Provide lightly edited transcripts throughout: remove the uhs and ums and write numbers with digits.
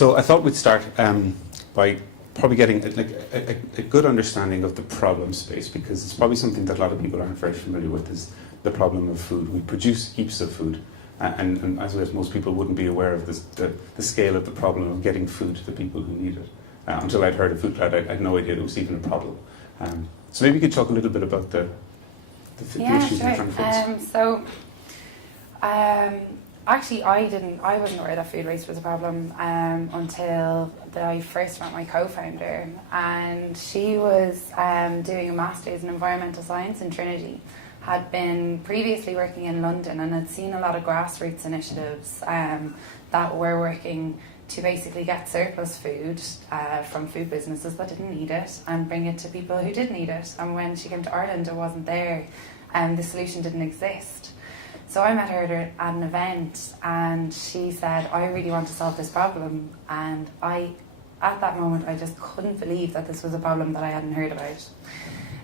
So I thought we'd start by probably getting a good understanding of the problem space, because it's probably something that a lot of people aren't very familiar with, is the problem of food. We produce heaps of food, and as with most people wouldn't be aware of the scale of the problem of getting food to the people who need it. Until I'd heard of FoodCloud, I had no idea it was even a problem. So maybe you could talk a little bit about the issues you're trying to fix. Actually, I wasn't aware that food waste was a problem until I first met my co-founder, and she was doing a master's in environmental science in Trinity, had been previously working in London, and had seen a lot of grassroots initiatives that were working to basically get surplus food from food businesses that didn't need it and bring it to people who did need it. And when she came to Ireland, it wasn't there, and the solution didn't exist. So I met her at an event, and she said, I really want to solve this problem. And at that moment, I just couldn't believe that this was a problem that I hadn't heard about.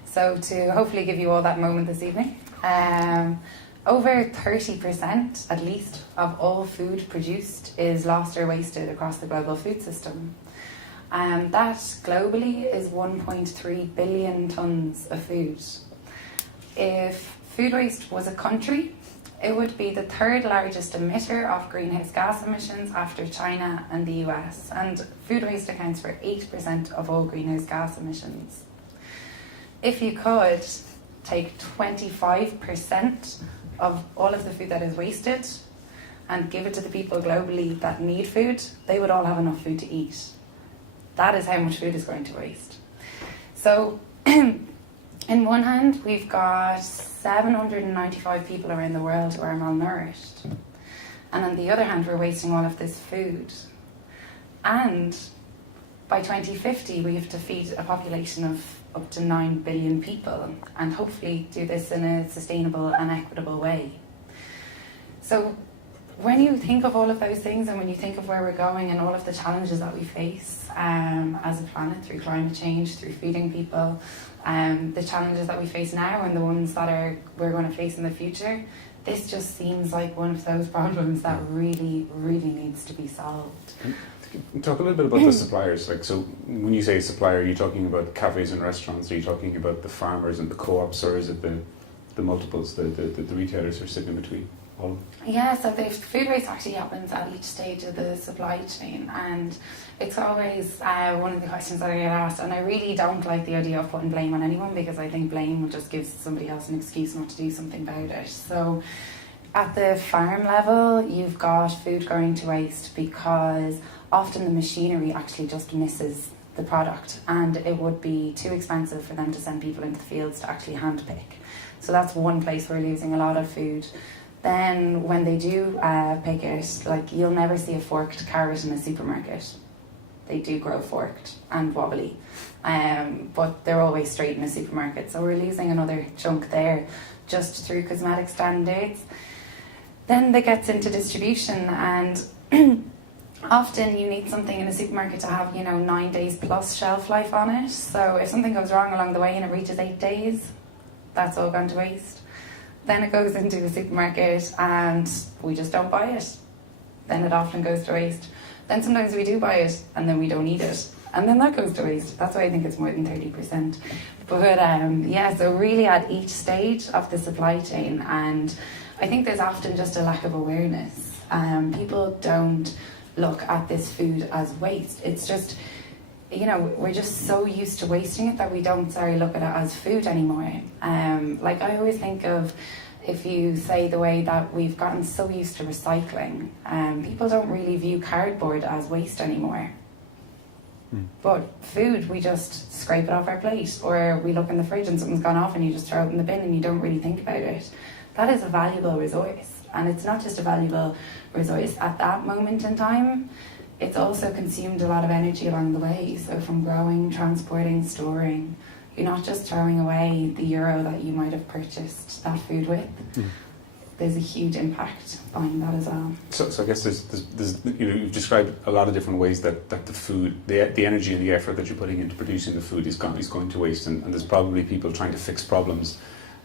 So to hopefully give you all that moment this evening, over 30% at least of all food produced is lost or wasted across the global food system. That globally is 1.3 billion tonnes of food. If food waste was a country, it would be the third largest emitter of greenhouse gas emissions after China and the US, and food waste accounts for 8% of all greenhouse gas emissions. If you could take 25% of all of the food that is wasted and give it to the people globally that need food, they would all have enough food to eat. That is how much food is going to waste. So in one hand, we've got 795 people around the world who are malnourished. And on the other hand, we're wasting all of this food. And by 2050, we have to feed a population of up to 9 billion people, and hopefully do this in a sustainable and equitable way. So when you think of all of those things, and when you think of where we're going and all of the challenges that we face as a planet through climate change, through feeding people, the challenges that we face now and the ones that we're going to face in the future, this just seems like one of those problems that really, really needs to be solved. Talk a little bit about the suppliers. So when you say supplier, are you talking about cafes and restaurants? Are you talking about the farmers and the co-ops, or is it the multiples, the retailers who are sitting in between? Yeah, so the food waste actually happens at each stage of the supply chain, and it's always one of the questions that I get asked, and I really don't like the idea of putting blame on anyone, because I think blame will just give somebody else an excuse not to do something about it. So at the farm level, you've got food going to waste because often the machinery actually just misses the product, and it would be too expensive for them to send people into the fields to actually hand pick. So that's one place we're losing a lot of food. Then when they do pick it, you'll never see a forked carrot in a supermarket. They do grow forked and wobbly, but they're always straight in a supermarket. So we're losing another chunk there just through cosmetic standards. Then that gets into distribution, and often you need something in a supermarket to have 9 days plus shelf life on it. So if something goes wrong along the way and it reaches 8 days, that's all gone to waste. Then it goes into the supermarket and we just don't buy it. Then it often goes to waste. Then sometimes we do buy it and then we don't eat it, and then that goes to waste. That's why I think it's more than 30%. But so really at each stage of the supply chain, and I think there's often just a lack of awareness. People don't look at this food as waste. It's just, we're just so used to wasting it that we don't look at it as food anymore. I always think of, if you say the way that we've gotten so used to recycling, people don't really view cardboard as waste anymore. But food, we just scrape it off our plate, or we look in the fridge and something's gone off and you just throw it in the bin and you don't really think about it. That is a valuable resource, and it's not just a valuable resource at that moment in time, it's also consumed a lot of energy along the way. So from growing, transporting, storing, you're not just throwing away the euro that you might have purchased that food with. There's a huge impact behind that as well. So I guess there's you've described a lot of different ways that the food, the energy and the effort that you're putting into producing the food is going to waste, and there's probably people trying to fix problems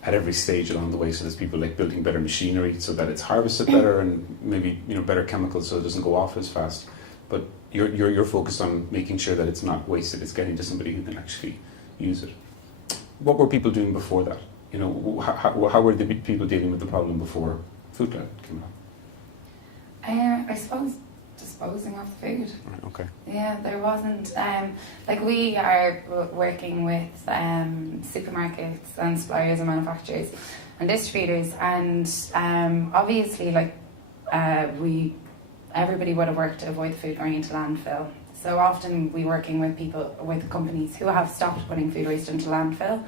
at every stage along the way. So there's people building better machinery so that it's harvested better, and maybe better chemicals so it doesn't go off as fast. but you're focused on making sure that it's not wasted, it's getting to somebody who can actually use it. What were people doing before that? You know, how were the people dealing with the problem before FoodCloud came out? I suppose disposing of the food. Right, okay. Yeah, there wasn't, like we are working with supermarkets and suppliers and manufacturers and distributors, and obviously like everybody would have worked to avoid the food going into landfill. So often we're working with companies who have stopped putting food waste into landfill,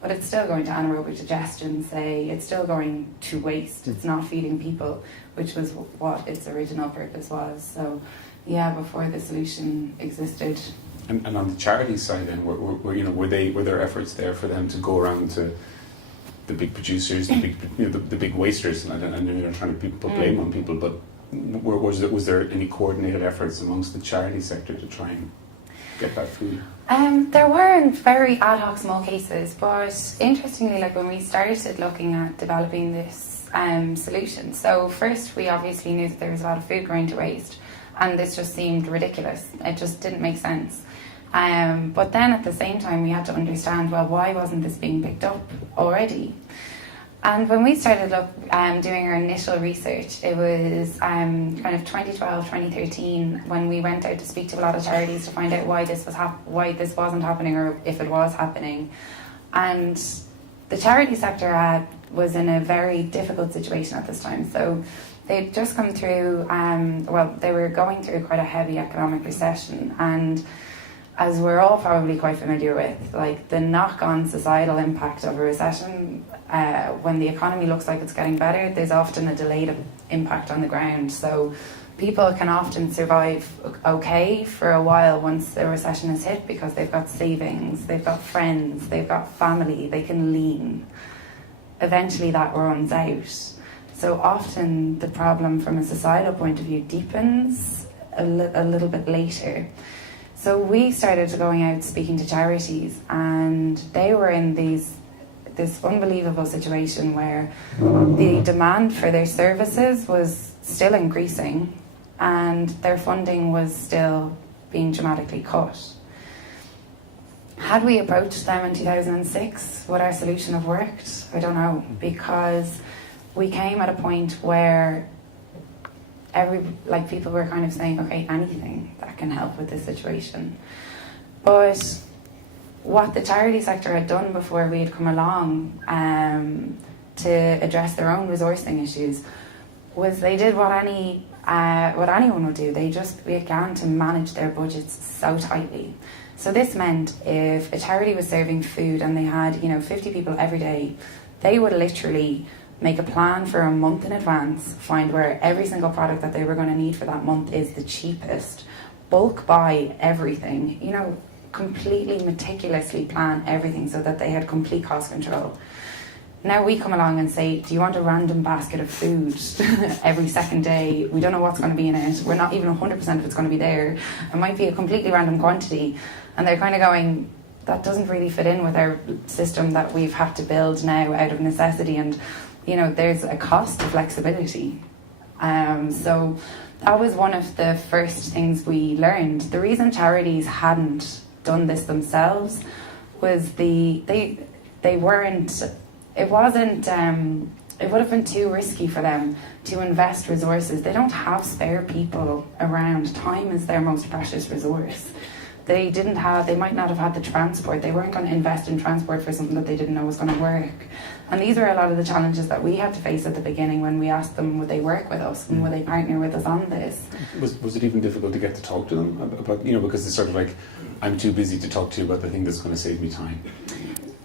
but it's still going to anaerobic digestion, say, it's still going to waste. It's not feeding people, which was what its original purpose was. So yeah, before the solution existed. And on the charity side then, were there efforts there for them to go around to the big producers, the big wasters? And I know you're trying to put blame on people, but was there any coordinated efforts amongst the charity sector to try and get that food? There were in very ad hoc small cases, but interestingly, like when we started looking at developing this solution, so first we obviously knew that there was a lot of food going to waste, and this just seemed ridiculous. It just didn't make sense. But then at the same time we had to understand, well, why wasn't this being picked up already? And when we started doing our initial research, it was kind of 2012, 2013, when we went out to speak to a lot of charities to find out why this wasn't happening, or if it was happening. And the charity sector was in a very difficult situation at this time. So they'd just come through, they were going through quite a heavy economic recession, and as we're all probably quite familiar with, like the knock-on societal impact of a recession, when the economy looks like it's getting better, there's often a delayed impact on the ground. So people can often survive okay for a while once the recession is hit, because they've got savings, they've got friends, they've got family, they can lean. Eventually that runs out. So often the problem from a societal point of view deepens a little bit later. So we started going out speaking to charities, and they were in this unbelievable situation where the demand for their services was still increasing and their funding was still being dramatically cut. Had we approached them in 2006, would our solution have worked? I don't know, because we came at a point where people were kind of saying, okay, anything that can help with this situation. But what the charity sector had done before we had come along to address their own resourcing issues was they did what anyone would do. They just began to manage their budgets so tightly. So this meant if a charity was serving food and they had 50 people every day, they would literally make a plan for a month in advance, find where every single product that they were going to need for that month is the cheapest, bulk buy everything, completely meticulously plan everything so that they had complete cost control. Now we come along and say, do you want a random basket of food every second day? We don't know what's going to be in it. We're not even 100% if it's going to be there. It might be a completely random quantity. And they're kind of going, that doesn't really fit in with our system that we've had to build now out of necessity. And there's a cost to flexibility. So that was one of the first things we learned. The reason charities hadn't done this themselves was it would have been too risky for them to invest resources. They don't have spare people around. Time is their most precious resource. They might not have had the transport. They weren't going to invest in transport for something that they didn't know was going to work. And these were a lot of the challenges that we had to face at the beginning when we asked them would they work with us and would they partner with us on this. Was it even difficult to get to talk to them about, because it's sort of like, I'm too busy to talk to you about the thing that's going to save me time?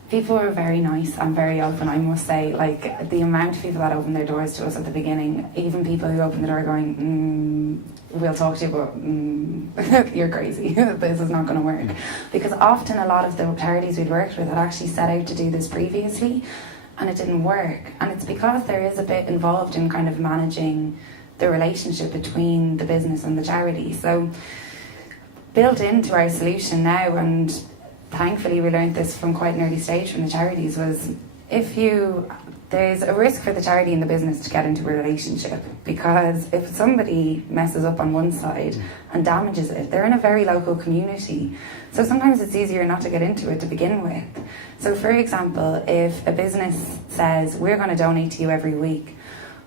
People were very nice and very open, I must say. Like, the amount of people that opened their doors to us at the beginning, even people who opened the door going, we'll talk to you, but you're crazy, this is not going to work. Because often a lot of the charities we'd worked with had actually set out to do this previously, and it didn't work. And it's because there is a bit involved in kind of managing the relationship between the business and the charity. So built into our solution now, and thankfully we learned this from quite an early stage from the charities, was There's a risk for the charity and the business to get into a relationship, because if somebody messes up on one side and damages it, they're in a very local community. So sometimes it's easier not to get into it to begin with. So for example, if a business says, we're going to donate to you every week,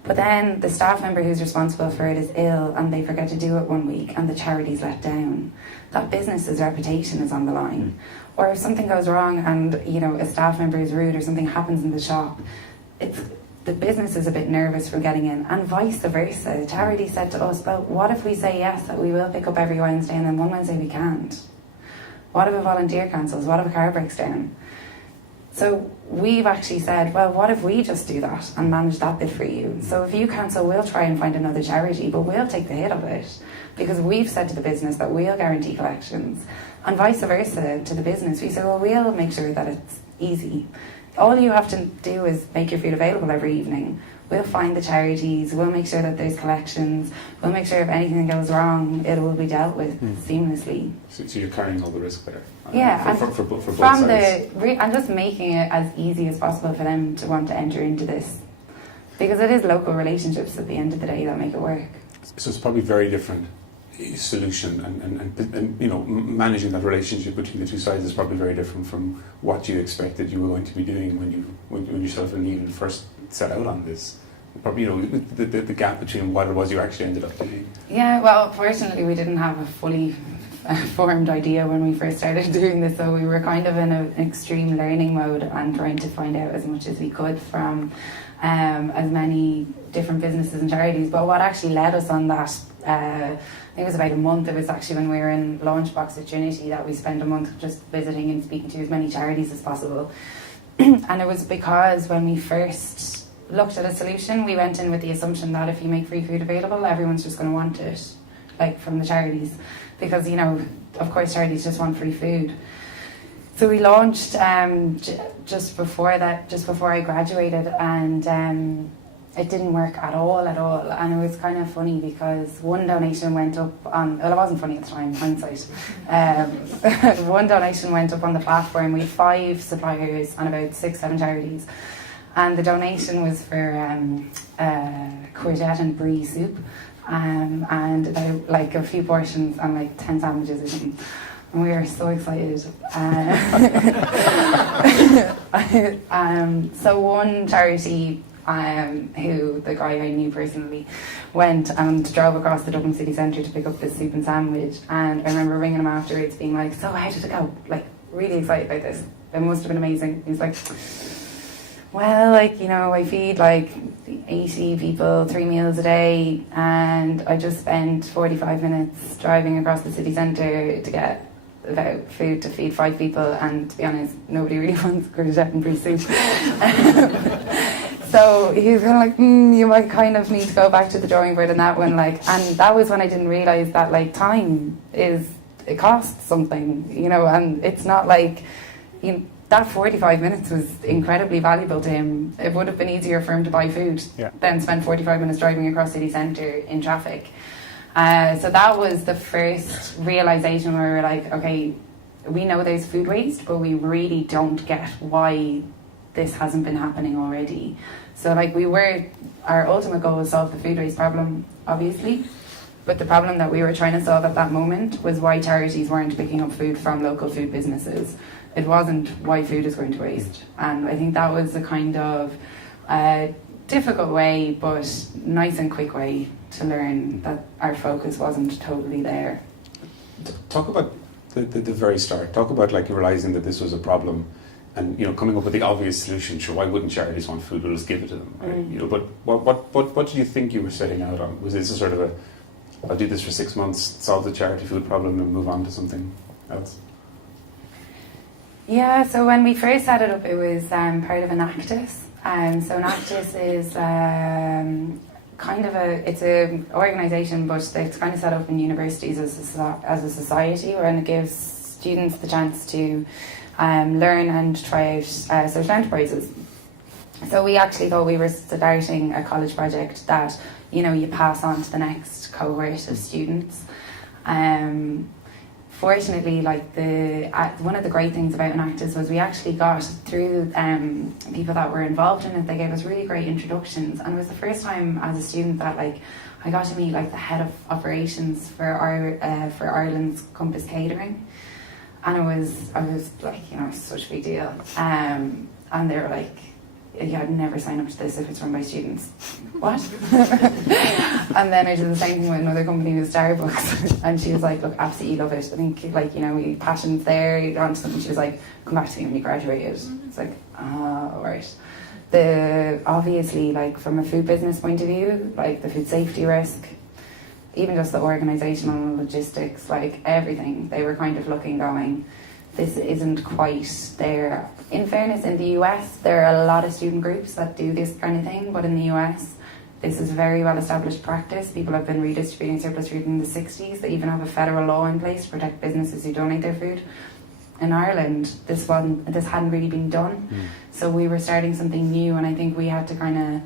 but then the staff member who's responsible for it is ill and they forget to do it one week and the charity's let down, that business's reputation is on the line. Or if something goes wrong and a staff member is rude or something happens in the shop, the business is a bit nervous from getting in, and vice versa. The charity said to us, well, what if we say yes, that we will pick up every Wednesday, and then one Wednesday we can't? What if a volunteer cancels? What if a car breaks down? So we've actually said, well, what if we just do that and manage that bit for you? So if you cancel, we'll try and find another charity, but we'll take the hit of it, because we've said to the business that we'll guarantee collections, and vice versa to the business. We say, well, we'll make sure that it's easy. All you have to do is make your food available every evening. We'll find the charities, we'll make sure that there's collections, we'll make sure if anything goes wrong, it will be dealt with seamlessly. So you're carrying all the risk there? Yeah, for both sides? And just making it as easy as possible for them to want to enter into this. Because it is local relationships at the end of the day that make it work. So it's probably very different solution, and managing that relationship between the two sides is probably very different from what you expected you were going to be doing when yourself and Neil first set out on this. Probably the gap between what it was you actually ended up doing. Yeah, well, fortunately we didn't have a fully formed idea when we first started doing this, so we were kind of in an extreme learning mode and trying to find out as much as we could from as many different businesses and charities. But what actually led us on that, I think it was about a month. It was actually when we were in Launchbox at Trinity that we spent a month just visiting and speaking to as many charities as possible. And it was because when we first looked at a solution, we went in with the assumption that if you make free food available, everyone's just going to want it, like from the charities, because of course charities just want free food. So we launched just before I graduated, and it didn't work at all. And it was kind of funny because one donation went up on, well, it wasn't funny at the time, hindsight. One donation went up on the platform. We had 5 suppliers and about 6-7 charities. And the donation was for courgette and brie soup, and about like a few portions and like 10 sandwiches or something. And we were so excited. So one charity, who the guy I knew personally, went and drove across the Dublin city centre to pick up this soup and sandwich. And I remember ringing him afterwards being like, so how did it go? Like, really excited about this. It must have been amazing. He's like, well, I feed 80 people 3 meals a day, and I just spent 45 minutes driving across the city centre to get about food to feed 5 people, and to be honest, nobody really wants courgette and brie soup. So he was kind of like, you might kind of need to go back to the drawing board on that one, and that was when I didn't realise that time it costs something, and it's not like, that 45 minutes was incredibly valuable to him. It would have been easier for him to buy food than spend 45 minutes driving across city centre in traffic. So that was the first realisation where we were like, okay, we know there's food waste, but we really don't get why this hasn't been happening already. So our ultimate goal was solve the food waste problem, obviously, but the problem that we were trying to solve at that moment was why charities weren't picking up food from local food businesses. It wasn't why food is going to waste. And I think that was a kind of difficult way, but nice and quick way to learn that our focus wasn't totally there. Talk about the very start. Talk about realising that this was a problem, and coming up with the obvious solution. Sure, why wouldn't charities want food? We'll just give it to them. Right? But what do you think you were setting out on? Was this a sort of I'll do this for 6 months, solve the charity food problem, and move on to something else? Yeah, so when we first set it up, it was part of Enactus. So Enactus is it's an organisation, but it's kind of set up in universities as a society, wherein it gives students the chance to learn and try out social enterprises. So we actually thought we were starting a college project that, you pass on to the next cohort of students. fortunately, like one of the great things about Enactus was we actually got through people that were involved in it. They gave us really great introductions, and it was the first time as a student that like I got to meet like the head of operations for Ireland's Compass Catering, and I was like, you know, such a big deal. And they were like, yeah, I'd never sign up to this if it's run by students. What? And then I did the same thing with another company with Starbucks, and she was like, look, absolutely love it. I think, like, you know, your passion's there, you're onto something. She was like, come back to me when you graduated. It's like, all right. Obviously, like, from a food business point of view, like the food safety risk, even just the organisational logistics, like everything, they were kind of looking, going, this isn't quite there. In fairness, in the US, there are a lot of student groups that do this kind of thing, but in the US, this is a very well established practice. People have been redistributing surplus food in the 60s. They even have a federal law in place to protect businesses who donate their food. In Ireland, this hadn't really been done. So we were starting something new, and I think we had to kind of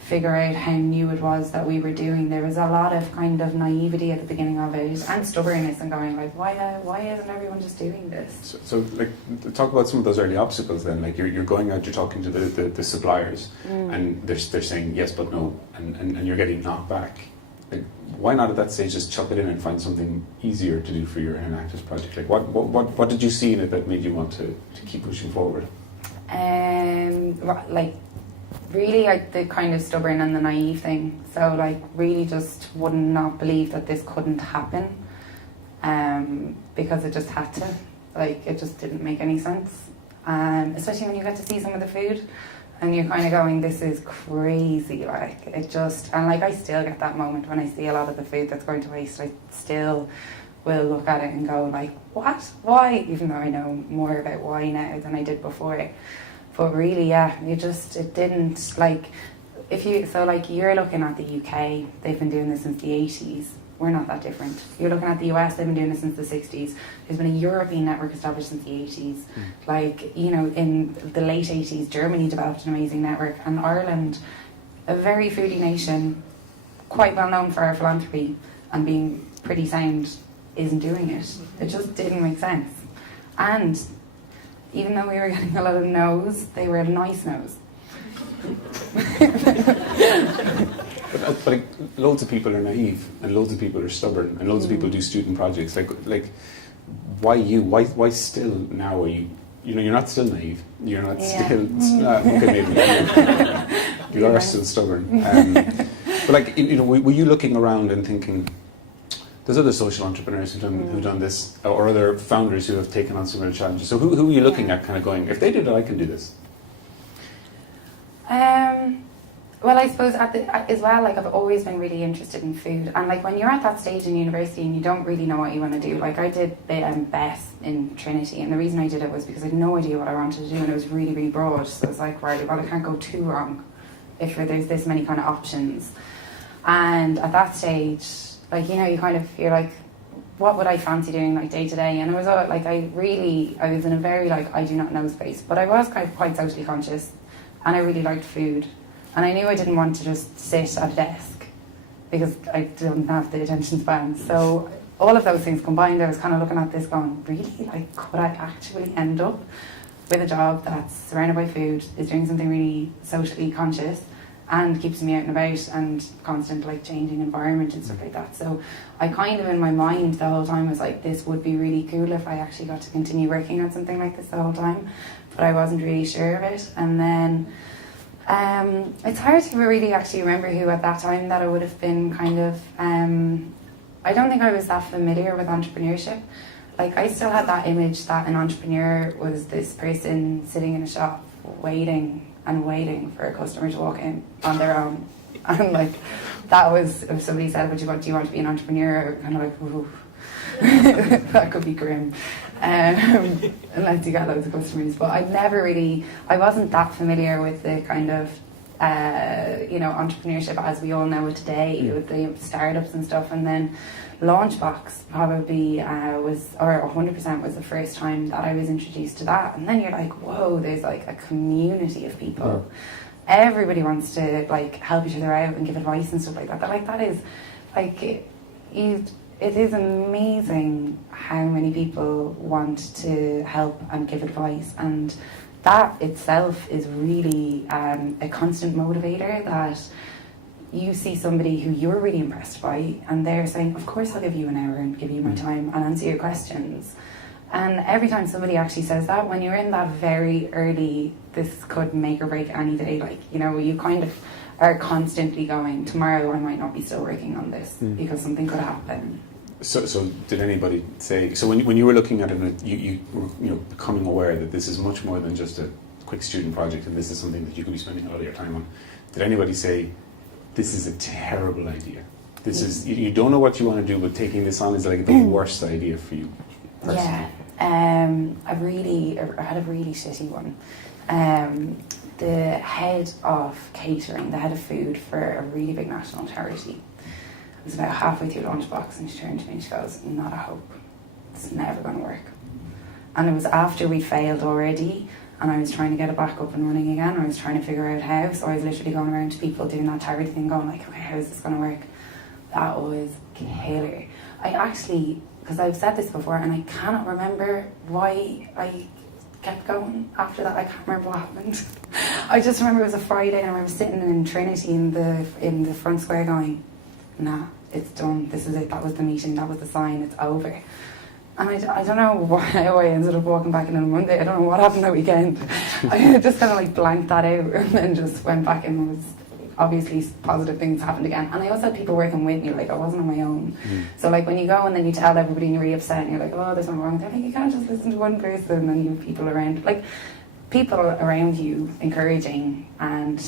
figure out how new it was that we were doing. There was a lot of kind of naivety at the beginning of it, and stubbornness, and going like, why isn't everyone just doing this? So like, talk about some of those early obstacles then. Like you're going out, you're talking to the suppliers, and they're saying yes but no, and you're getting knocked back. Like, why not at that stage just chuck it in and find something easier to do for your Enactus project? Like what did you see in it that made you want to keep pushing forward? Like, really, like the kind of stubborn and the naive thing. So like, really just would not believe that this couldn't happen, because it just had to. Like, it just didn't make any sense. Especially when you get to see some of the food, and you're kind of going, this is crazy. Like, it just, and like I still get that moment when I see a lot of the food that's going to waste. I still will look at it and go like, what? Why? Even though I know more about why now than I did before. But really, yeah, it didn't, like, you're looking at the UK, they've been doing this since the 80s. We're not that different. You're looking at the US, they've been doing this since the 60s. There's been a European network established since the 80s. Like, you know, in the late 80s, Germany developed an amazing network, and Ireland, a very foodie nation, quite well known for our philanthropy and being pretty sound, isn't doing it. It just didn't make sense. And even though we were getting a lot of no's, they were nice no's. But like, loads of people are naive, and loads of people are stubborn, and loads of people do student projects. Like, why you? Why still now are you? You know, you're not still naive. You're not still. Okay, maybe you are still stubborn. But like, you know, were you looking around and thinking, there's other social entrepreneurs who've done this, or other founders who have taken on similar challenges. So who are you looking at, kind of going, if they did it, I can do this? Well, I suppose as well, like, I've always been really interested in food, and like when you're at that stage in university and you don't really know what you want to do, like I did BES in Trinity, and the reason I did it was because I had no idea what I wanted to do, and it was really, really broad. So I was like, right, well, I can't go too wrong if there's this many kind of options. And at that stage, like, you know, you're like, what would I fancy doing, like, day to day? And it was like, I was in a very, like, I do not know space, but I was kind of quite socially conscious, and I really liked food. And I knew I didn't want to just sit at a desk because I didn't have the attention span. So all of those things combined, I was kind of looking at this going, really? Like, could I actually end up with a job that's surrounded by food, is doing something really socially conscious, and keeps me out and about, and constant, like, changing environment and stuff like that? So I kind of, in my mind the whole time, was like, this would be really cool if I actually got to continue working on something like this the whole time. But I wasn't really sure of it. And then it's hard to really actually remember who at that time that I would have been kind of, I don't think I was that familiar with entrepreneurship. Like, I still had that image that an entrepreneur was this person sitting in a shop waiting for a customer to walk in on their own. And like, that was, if somebody said, do you want to be an entrepreneur? Kind of like, ooh. That could be grim, unless you got loads of customers. But I wasn't that familiar with the kind of, entrepreneurship as we all know it today, with the startups and stuff. And then Launchbox probably 100% was the first time that I was introduced to that. And then you're like, whoa, there's like a community of people. Everybody wants to, like, help each other out and give advice and stuff like that. That is like, it is amazing how many people want to help and give advice, and that itself is really a constant motivator, that you see somebody who you're really impressed by and they're saying, of course I'll give you an hour and give you my time and answer your questions. And every time somebody actually says that, when you're in that very early, this could make or break any day, like, you know, you kind of are constantly going, tomorrow I might not be still working on this because something could happen. So did anybody say, so when you were looking at it, you were, you know, becoming aware that this is much more than just a quick student project and this is something that you could be spending a lot of your time on, did anybody say, this is a terrible idea? This is, you don't know what you want to do, but taking this on is like the worst idea for you personally. Yeah, I had a really shitty one. The head of catering, the head of food for a really big national charity, was about halfway through lunchbox and she turned to me and she goes, not a hope. It's never going to work. And it was after we failed already and I was trying to get it back up and running again. I was trying to figure out how. So I was literally going around to people doing that charity thing going like, okay, how is this going to work? That was killer. I actually, because I've said this before and I cannot remember why I kept going after that. I can't remember what happened. I just remember it was a Friday and I remember sitting in Trinity in the front square going, nah, it's done, this is it, that was the meeting, that was the sign, it's over. And I don't know how I ended up walking back in on Monday. I don't know what happened that weekend. I just kind of like blanked that out and then just went back and was obviously positive things happened again. And I also had people working with me, like I wasn't on my own. So like when you go and then you tell everybody and you're really upset and you're like, oh, there's something wrong, they're like, you can't just listen to one person, and you have people around, like people around you encouraging and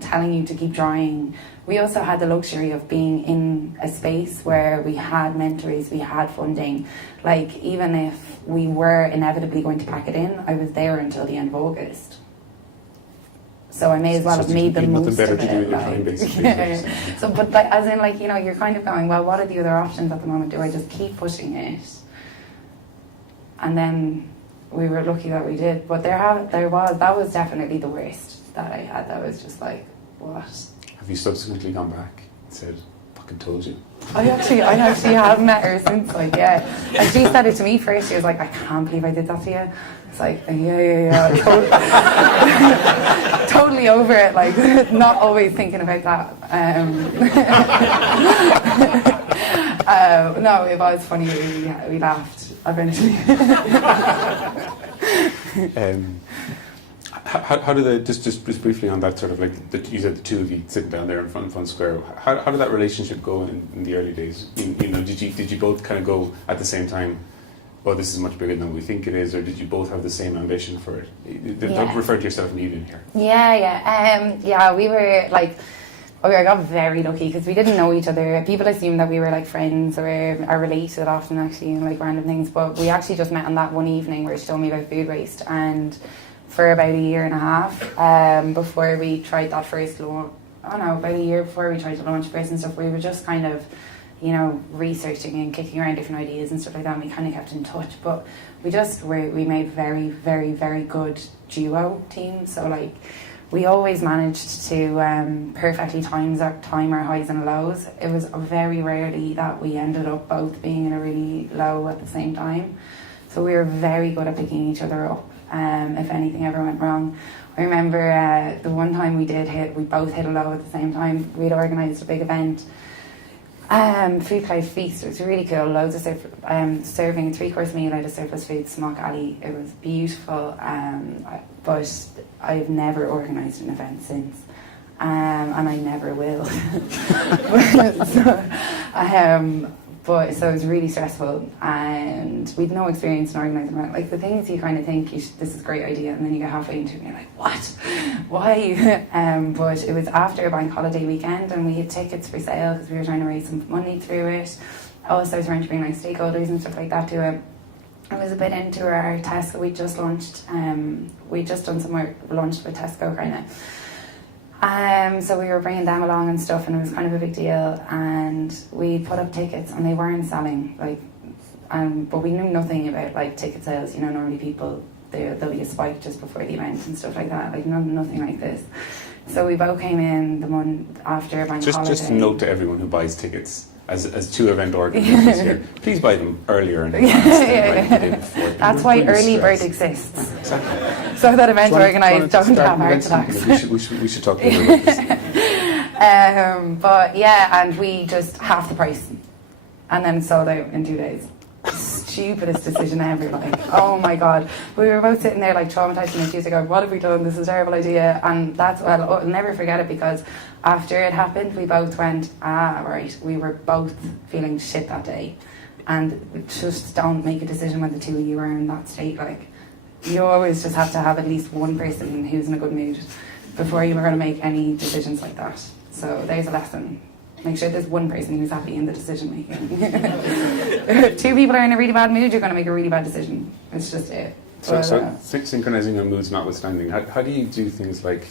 telling you to keep trying. We also had the luxury of being in a space where we had mentors, we had funding. Like even if we were inevitably going to pack it in, I was there until the end of August. So I may as well have made the most of it. Nothing better to do with your time, basically. Yeah. So, but like, as in, like, you know, you're kind of going, well, what are the other options at the moment? Do I just keep pushing it? And then we were lucky that we did. But that was definitely the worst that I had. That was just like, what? Have you subsequently gone back and said, fucking told you? I actually have met her since, like, yeah. And she said it to me first. She was like, I can't believe I did that to you. It's like, yeah. Totally over it, like, not always thinking about that. No, it was funny. We laughed eventually. How do they, just briefly on that sort of, like, you said the two of you sitting down there in front square, how did that relationship go in the early days? You know, did you both kind of go at the same time, well, this is much bigger than we think it is, or did you both have the same ambition for it? Don't refer to yourself and Eden here. Yeah, we were like, I got very lucky because we didn't know each other. People assume that we were like friends or are related often actually, and like random things, but we actually just met on that one evening where she told me about food waste, and for about a year and a half before we tried that first launch. About a year before we tried to launch first and stuff, we were just kind of, you know, researching and kicking around different ideas and stuff like that, and we kind of kept in touch. But we made very, very, very good duo team. So like, we always managed to perfectly time our highs and lows. It was very rarely that we ended up both being in a really low at the same time. So we were very good at picking each other up if anything ever went wrong. I remember the one time we both hit a low at the same time. We'd organised a big event, FoodCloud Feast. It was really cool. Loads of serving a 3-course meal out of surplus food, Smock Alley. It was beautiful, but I've never organised an event since, and I never will. So it was really stressful, and we'd no experience in organising events. Like the things you kind of think this is a great idea, and then you get halfway into it and you're like, what? Why? But it was after a bank holiday weekend, and we had tickets for sale because we were trying to raise some money through it. Also trying to bring like stakeholders and stuff like that to it. I was a bit into our Tesco. We just launched. We'd just done some work, launched with Tesco kind of. So we were bringing them along and stuff, and it was kind of a big deal, and we put up tickets and they weren't selling, like, but we knew nothing about like ticket sales. You know, normally there'll be a spike just before the event and stuff like that, like nothing like this. So we both came in the month after bank holiday. Just a note to everyone who buys tickets, as two event organisers here, please buy them earlier in advance than the day before. That's why Really early bird stressed. exists. Exactly. So that event organisers don't start have heart events attacks. company. We should talk a little about this. But yeah, and we just half the price, and then sold out in 2 days. Stupidest decision ever. Like, oh my god, we were both sitting there like traumatized and accused, going, what have we done? This is a terrible idea. And that's, well, I'll never forget it, because after it happened, we both went, right. We were both feeling shit that day, and just don't make a decision when the two of you are in that state. Like, you always just have to have at least one person who's in a good mood before you are going to make any decisions like that. So there's a lesson. Make sure there's one person who's happy in the decision making. If two people are in a really bad mood, you're going to make a really bad decision. It's just it. So synchronizing on moods notwithstanding, how do you do things like,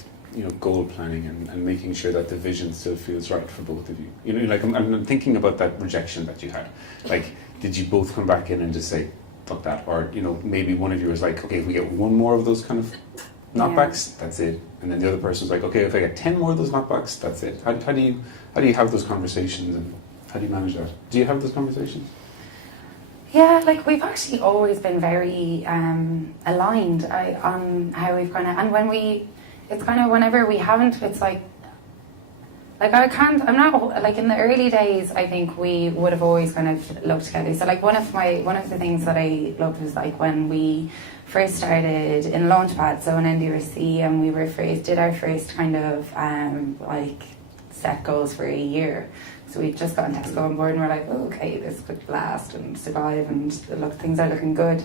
goal planning and making sure that the vision still feels right for both of you? Like I'm thinking about that rejection that you had. Like, did you both come back in and just say, fuck that? Or, maybe one of you was like, okay, if we get one more of those kind of knockbacks, that's it. And then the other person was like, okay, if I get 10 more of those knockbacks, that's it. How do you have those conversations, and how do you manage that? Do you have those conversations? Yeah, like, we've actually always been very aligned on how we've kind of, and when it's kind of whenever we haven't, it's like I'm not, like, in the early days, I think we would have always kind of loved together. So like one of the things that I loved was like when we first started in Launchpad, so in NDRC, and we did our first kind of like set goals for a year. So we'd just gotten Tesco on board, and we're like, oh, okay, this could last and survive, and look, things are looking good.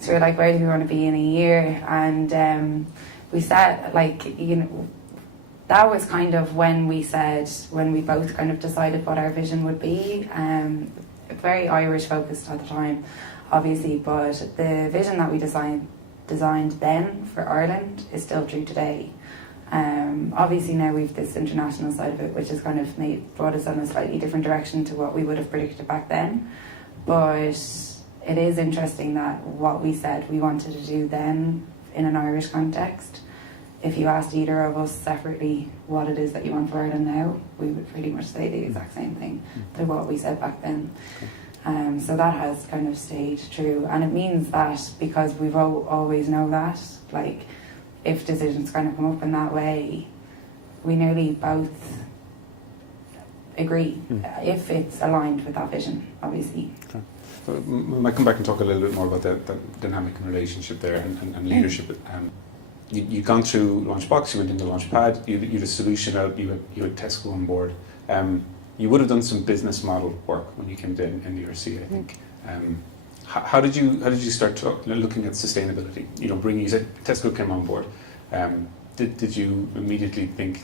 So we're like, where do we want to be in a year? And we said, like, that was kind of when we both kind of decided what our vision would be. Very Irish focused at the time, obviously, but the vision that we designed then for Ireland is still true today. Obviously now we've this international side of it, which has kind of brought us on a slightly different direction to what we would have predicted back then. But it is interesting that what we said we wanted to do then in an Irish context, if you asked either of us separately what it is that you want for Ireland now, we would pretty much say the exact same thing to what we said back then. So that has kind of stayed true, and it means that because we've always know that, like, if decisions kind of come up in that way, we nearly both agree if it's aligned with that vision, obviously. Okay. So we might come back and talk a little bit more about the dynamic and relationship there and leadership. You'd gone through Launchbox, you went into Launchpad, you had a solution out, you had Tesco on board. You would have done some business model work when you came to NDRC, I think. How did you start looking at sustainability? You said Tesco came on board. Did you immediately think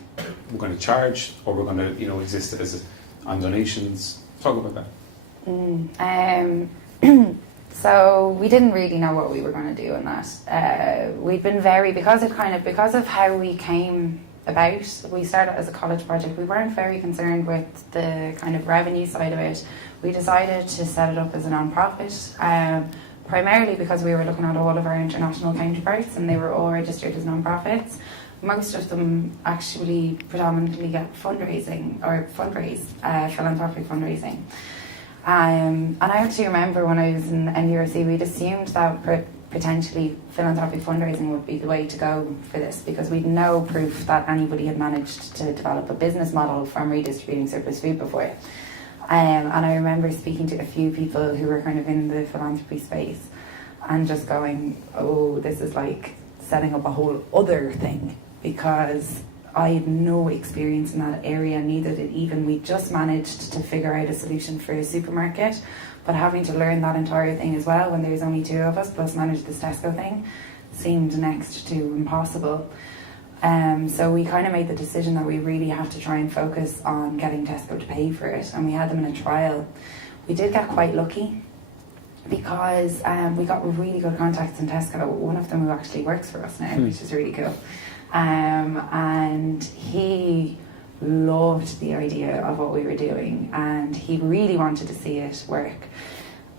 we're going to charge, or we're going to exist as on donations? Talk about that. So we didn't really know what we were going to do in that. We'd been because of how we came about. We started as a college project. We weren't very concerned with the kind of revenue side of it. We decided to set it up as a non-profit, primarily because we were looking at all of our international counterparts, and they were all registered as non-profits. Most of them actually predominantly get fundraise philanthropic fundraising. And I actually remember when I was in NDRC, we'd assumed that potentially philanthropic fundraising would be the way to go for this, because we'd no proof that anybody had managed to develop a business model from redistributing surplus food before. And I remember speaking to a few people who were kind of in the philanthropy space and just going, oh, this is like setting up a whole other thing, because I had no experience in that area, neither did even. We just managed to figure out a solution for a supermarket, but having to learn that entire thing as well when there was only two of us, plus manage this Tesco thing, seemed next to impossible. So we kind of made the decision that we really have to try and focus on getting Tesco to pay for it, and we had them in a trial. We did get quite lucky because we got really good contacts in Tesco. One of them who actually works for us now, which is really cool. And he loved the idea of what we were doing, and he really wanted to see it work.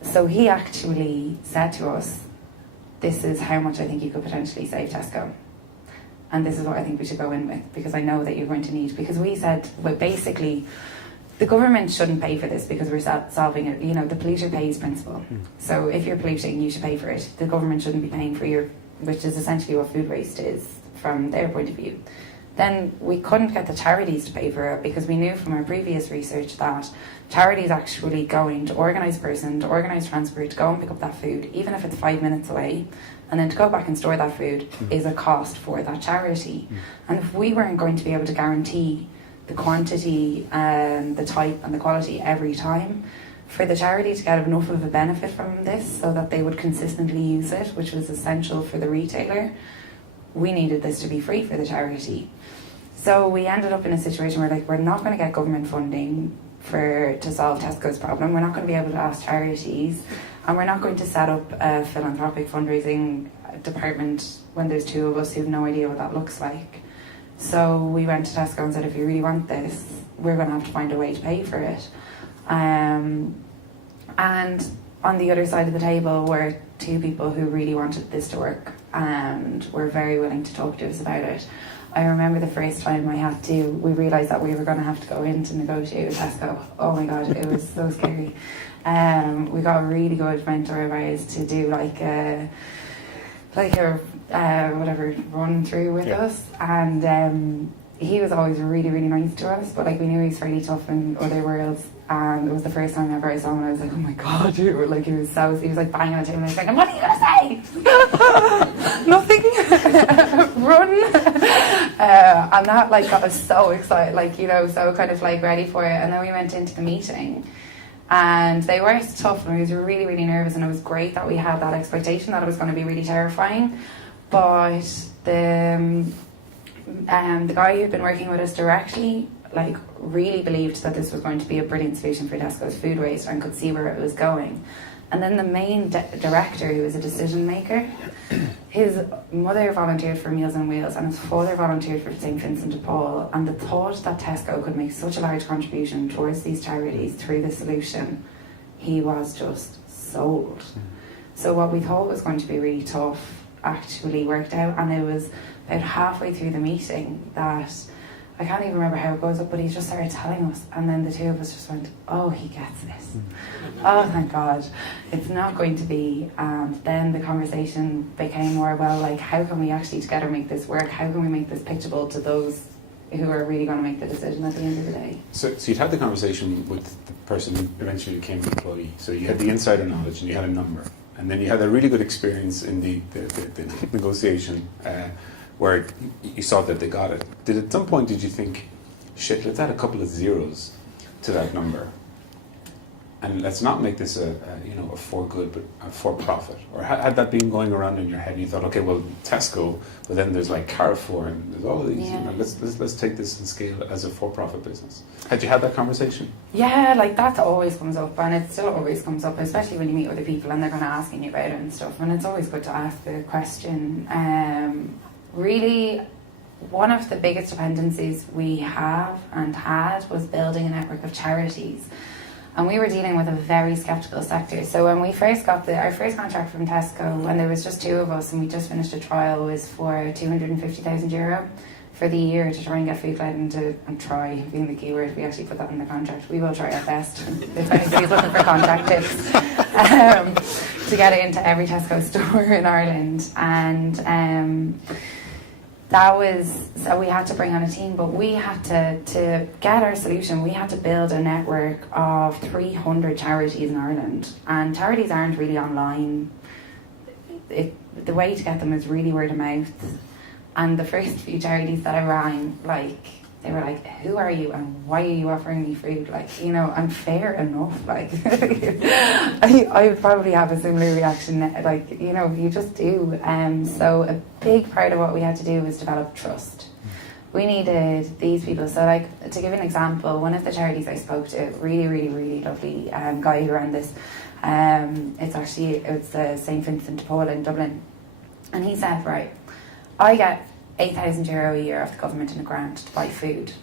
So he actually said to us, this is how much I think you could potentially save Tesco, and this is what I think we should go in with, because I know that you're going to need, because we said, well, basically the government shouldn't pay for this because we're solving it, the polluter pays principle. So if you're polluting, you should pay for it. The government shouldn't be paying for which is essentially what food waste is from their point of view. Then we couldn't get the charities to pay for it because we knew from our previous research that charities actually going to organise a person, to organise transport, to go and pick up that food, even if it's 5 minutes away, and then to go back and store that food is a cost for that charity. And if we weren't going to be able to guarantee the quantity and the type and the quality every time, for the charity to get enough of a benefit from this so that they would consistently use it, which was essential for the retailer, we needed this to be free for the charity. So we ended up in a situation where we're not going to get government funding to solve Tesco's problem. We're not going to be able to ask charities, and we're not going to set up a philanthropic fundraising department when there's two of us who have no idea what that looks like. So we went to Tesco and said, if you really want this, we're going to have to find a way to pay for it. And on the other side of the table were two people who really wanted this to work and were very willing to talk to us about it. I remember the first time we realised that we were going to have to go in to negotiate with Tesco. Oh my God, it was so scary. We got a really good mentor of ours to do like a run through with us, and he was always really, really nice to us, but we knew he was fairly tough in other worlds. And it was the first time ever I saw him, and I was like, oh my God, he was banging on the table, and I was like, what are you going to say? Nothing. Run. And that got us so excited, so kind of ready for it. And then we went into the meeting, and they were tough, and I was really, really nervous, and it was great that we had that expectation that it was going to be really terrifying. But the guy who'd been working with us directly really believed that this was going to be a brilliant solution for Tesco's food waste and could see where it was going. And then the main director, who was a decision maker, his mother volunteered for Meals on Wheels and his father volunteered for St. Vincent de Paul, and the thought that Tesco could make such a large contribution towards these charities through this solution, he was just sold. So what we thought was going to be really tough actually worked out, and it was about halfway through the meeting that I can't even remember how it goes up, but he just started telling us, and then the two of us just went, oh, he gets this. Oh, thank God. It's not going to be. And then the conversation became more, how can we actually together make this work? How can we make this pitchable to those who are really going to make the decision at the end of the day? So you'd had the conversation with the person who eventually became an employee. So you had the insider knowledge and you had a number. And then you had a really good experience in the negotiation where you saw that they got it. At some point did you think, shit, let's add a couple of zeros to that number, and let's not make this a for good but a for profit? Or had that been going around in your head and you thought, okay, well, Tesco, but then there's Carrefour and there's all of these, let's take this and scale as a for-profit business? Had you had that conversation? Yeah, that always comes up, and it still always comes up, especially when you meet other people and they're going to asking you about it and stuff, and it's always good to ask the question. Really, one of the biggest dependencies we have and had was building a network of charities. And we were dealing with a very sceptical sector. So when we first got our first contract from Tesco, when there was just two of us and we just finished a trial, was for €250,000 for the year to try and get FoodCloud and try being the key word. We actually put that in the contract. We will try our best if anybody's looking for contract tips to get it into every Tesco store in Ireland. And so we had to bring on a team, but we had to get our solution, we had to build a network of 300 charities in Ireland. And charities aren't really online. The way to get them is really word of mouth. And the first few charities that I rang, they were like, who are you and why are you offering me food? And fair enough. I would probably have a similar reaction, you just do. So a big part of what we had to do was develop trust. We needed these people. So to give an example, one of the charities I spoke to, really, really, really lovely guy who ran this, it's the St. Vincent de Paul in Dublin. And he said, right, I get €8,000 a year off the government in a grant to buy food.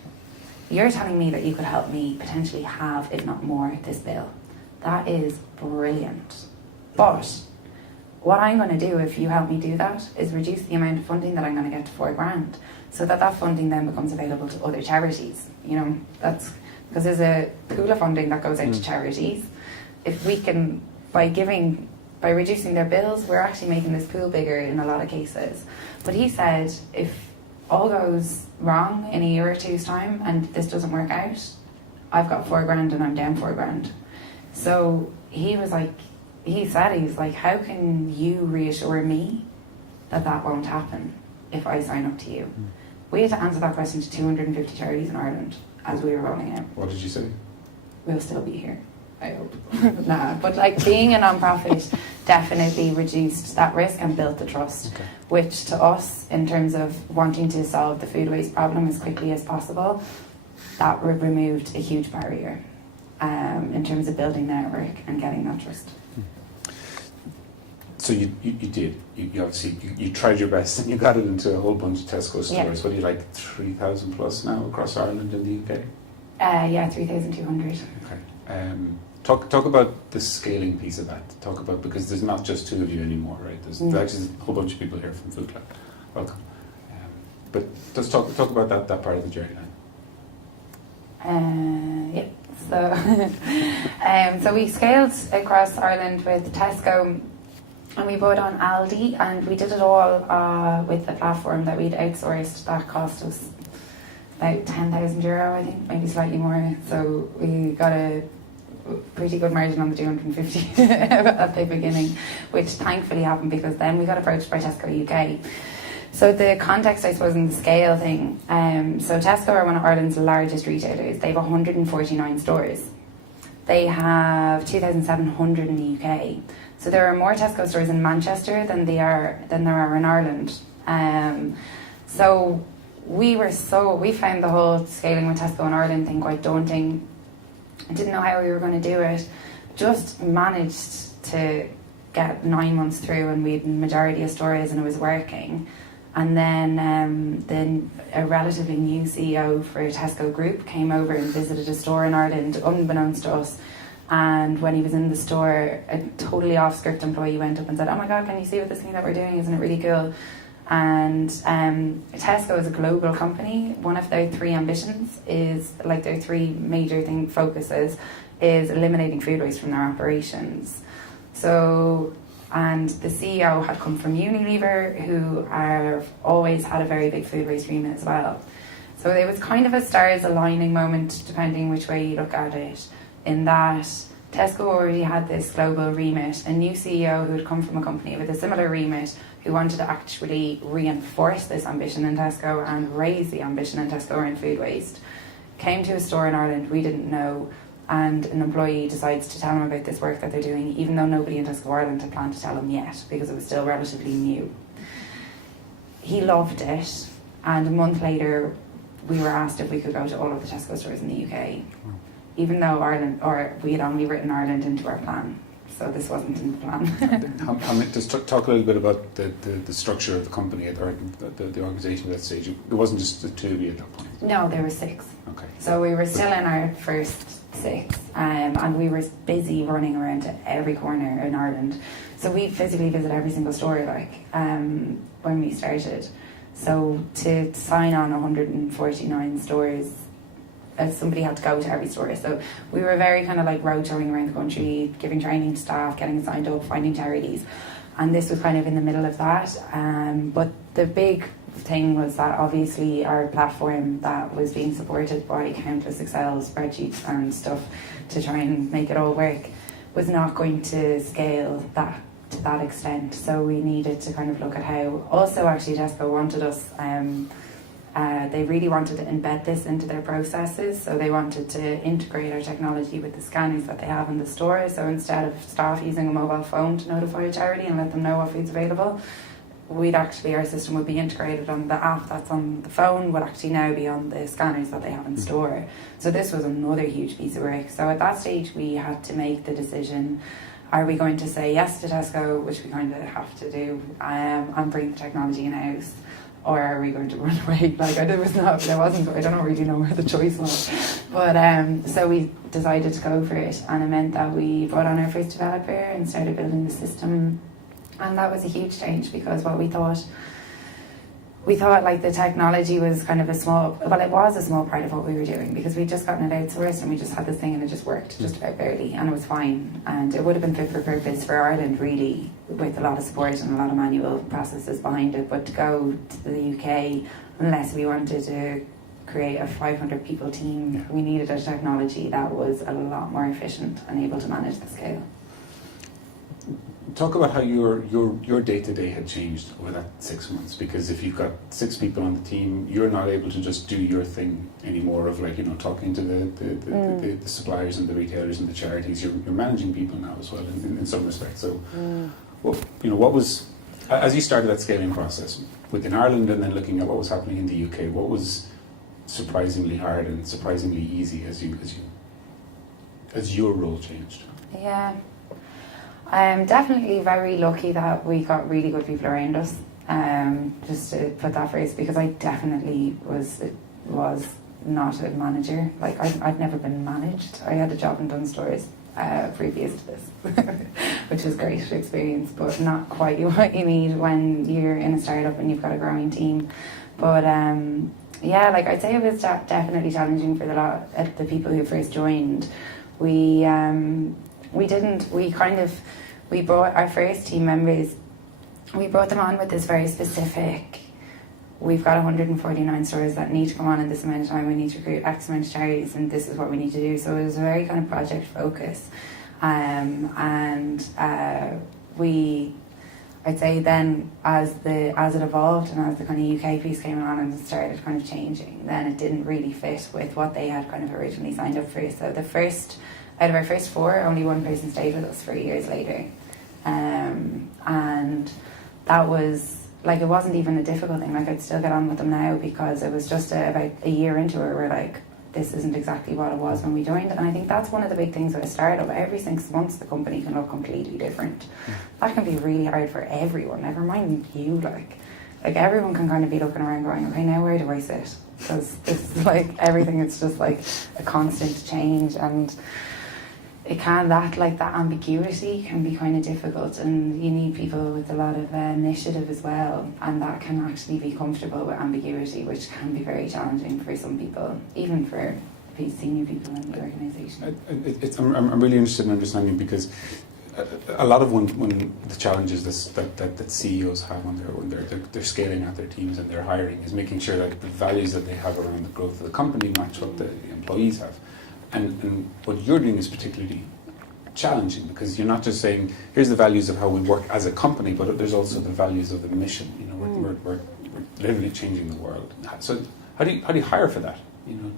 You're telling me that you could help me potentially halve, if not more, this bill. That is brilliant. But what I'm going to do if you help me do that is reduce the amount of funding that I'm going to get to €4,000, so that funding then becomes available to other charities. That's because there's a pool of funding that goes out to charities. If we can, by reducing their bills, we're actually making this pool bigger in a lot of cases. But he said, if all goes wrong in a year or two's time and this doesn't work out, I've got $4,000 and I'm down $4,000. So he was like, how can you reassure me that that won't happen if I sign up to you? We had to answer that question to 250 charities in Ireland as we were rolling out. What did you say? We'll still be here, I hope. Nah, but like being a non-profit definitely reduced that risk and built the trust, which to us, in terms of wanting to solve the food waste problem as quickly as possible, that removed a huge barrier in terms of building network and getting that trust. So you did. You obviously you tried your best and you got it into a whole bunch of Tesco stores. Yeah. What do you like, 3,000 plus now across Ireland and the UK? Yeah, 3,200. Okay. Talk about the scaling piece of that. Talk about, because there's not just two of you anymore, right? There's actually a whole bunch of people here from FoodCloud. Welcome. But just talk about that part of the journey now. Yeah. So we scaled across Ireland with Tesco, and we brought on Aldi, and we did it all with the platform that we'd outsourced. That cost us about €10,000, I think, maybe slightly more. So we got a pretty good margin on the 250 at the beginning, which thankfully happened because then we got approached by Tesco UK. So the context, I suppose, in the scale thing, so Tesco are one of Ireland's largest retailers. They have 149 stores. They have 2,700 in the UK. So there are more Tesco stores in Manchester than there are in Ireland. So we found the whole scaling with Tesco in Ireland thing quite daunting. I didn't know how we were going to do it. Just managed to get 9 months through, and we had the majority of stores and it was working. And then a relatively new CEO for Tesco Group came over and visited a store in Ireland, unbeknownst to us. And when he was in the store, a totally off-script employee went up and said, "Oh my God, can you see what this thing that we're doing? Isn't it really cool?" And Tesco is a global company. One of their three ambitions is, like their three major focuses, is eliminating food waste from their operations. So, and the CEO had come from Unilever, who have always had a very big food waste remit as well. So it was kind of a stars aligning moment, depending which way you look at it, in that Tesco already had this global remit. A new CEO who had come from a company with a similar remit, who wanted to actually reinforce this ambition in Tesco and raise the ambition in Tesco around food waste, came to a store in Ireland we didn't know, and an employee decides to tell him about this work that they're doing, even though nobody in Tesco Ireland had planned to tell him yet, because it was still relatively new. He loved it, and a month later we were asked if we could go to all of the Tesco stores in the UK, even though we had only written Ireland into our plan. So this wasn't in the plan. Just talk a little bit about the structure of the company or the organisation at that stage. It wasn't just the two of you at that point. No, there were 6. Okay. So we were still in our first 6, and we were busy running around to every corner in Ireland. So we physically visit every single store, when we started. So to sign on 149 stores, somebody had to go to every store. So we were very kind of like road showing around the country, giving training to staff, getting signed up, finding charities. And this was kind of in the middle of that. But the big thing was that obviously our platform that was being supported by countless Excel spreadsheets and stuff to try and make it all work was not going to scale that to that extent. So we needed to kind of look at how. Also, actually, Tesco wanted us. They really wanted to embed this into their processes, so they wanted to integrate our technology with the scanners that they have in the store. So instead of staff using a mobile phone to notify a charity and let them know what food's available, our system would be integrated on the app that's on the phone, would actually now be on the scanners that they have in store. So this was another huge piece of work. So at that stage we had to make the decision, are we going to say yes to Tesco, which we kind of have to do, and bring the technology in-house, or are we going to run away? I don't really know where the choice was. But so we decided to go for it, and it meant that we brought on our first developer and started building the system. And that was a huge change, because what we thought we thought like the technology was kind of it was a small part of what we were doing, because we'd just gotten it outsourced and we just had this thing and it just worked just about barely, and it was fine, and it would have been fit for purpose for Ireland really, with a lot of support and a lot of manual processes behind it. But to go to the UK, unless we wanted to create a 500 people team, we needed a technology that was a lot more efficient and able to manage the scale. Talk about how your day-to-day had changed over that 6 months, because if you've got 6 people on the team, you're not able to just do your thing anymore of like, talking to the suppliers and the retailers and the charities. You're managing people now as well in some respects. So, what was, as you started that scaling process within Ireland and then looking at what was happening in the UK, what was surprisingly hard and surprisingly easy as your role changed? Yeah. I'm definitely very lucky that we got really good people around us, just to put that phrase, because I definitely was not a manager. Like, I'd never been managed. I had a job in Dunnes Stores previous to this, which was a great experience, but not quite what you need when you're in a startup and you've got a growing team. But like I'd say it was definitely challenging for the people who first joined. We brought our first team members, we brought them on with this very specific, we've got 149 stores that need to come on in this amount of time, we need to recruit X amount of charities, and this is what we need to do. So it was a very kind of project focus. I'd say then as it evolved and as the kind of UK piece came on and it started kind of changing, then it didn't really fit with what they had kind of originally signed up for. So out of our first 4, only one person stayed with us 3 years later. And that was, like, it wasn't even a difficult thing. Like, I'd still get on with them now, because it was just about a year into it, we're like, this isn't exactly what it was when we joined. And I think that's one of the big things with a startup. Every 6 months the company can look completely different. That can be really hard for everyone, never mind you. Like everyone can kind of be looking around going, okay, now where do I sit? Because it's like everything, it's just like a constant change, and it can, that ambiguity can be kind of difficult, and you need people with a lot of initiative as well, and that can actually be comfortable with ambiguity, which can be very challenging for some people, even for senior people in the organisation. I'm really interested in understanding, because a lot of when the challenges that CEOs have when they're scaling out their teams and they're hiring is making sure that the values that they have around the growth of the company match what the employees have. And what you're doing is particularly challenging, because you're not just saying, here's the values of how we work as a company, but there's also the values of the mission. We're literally changing the world. So how do you hire for that? Do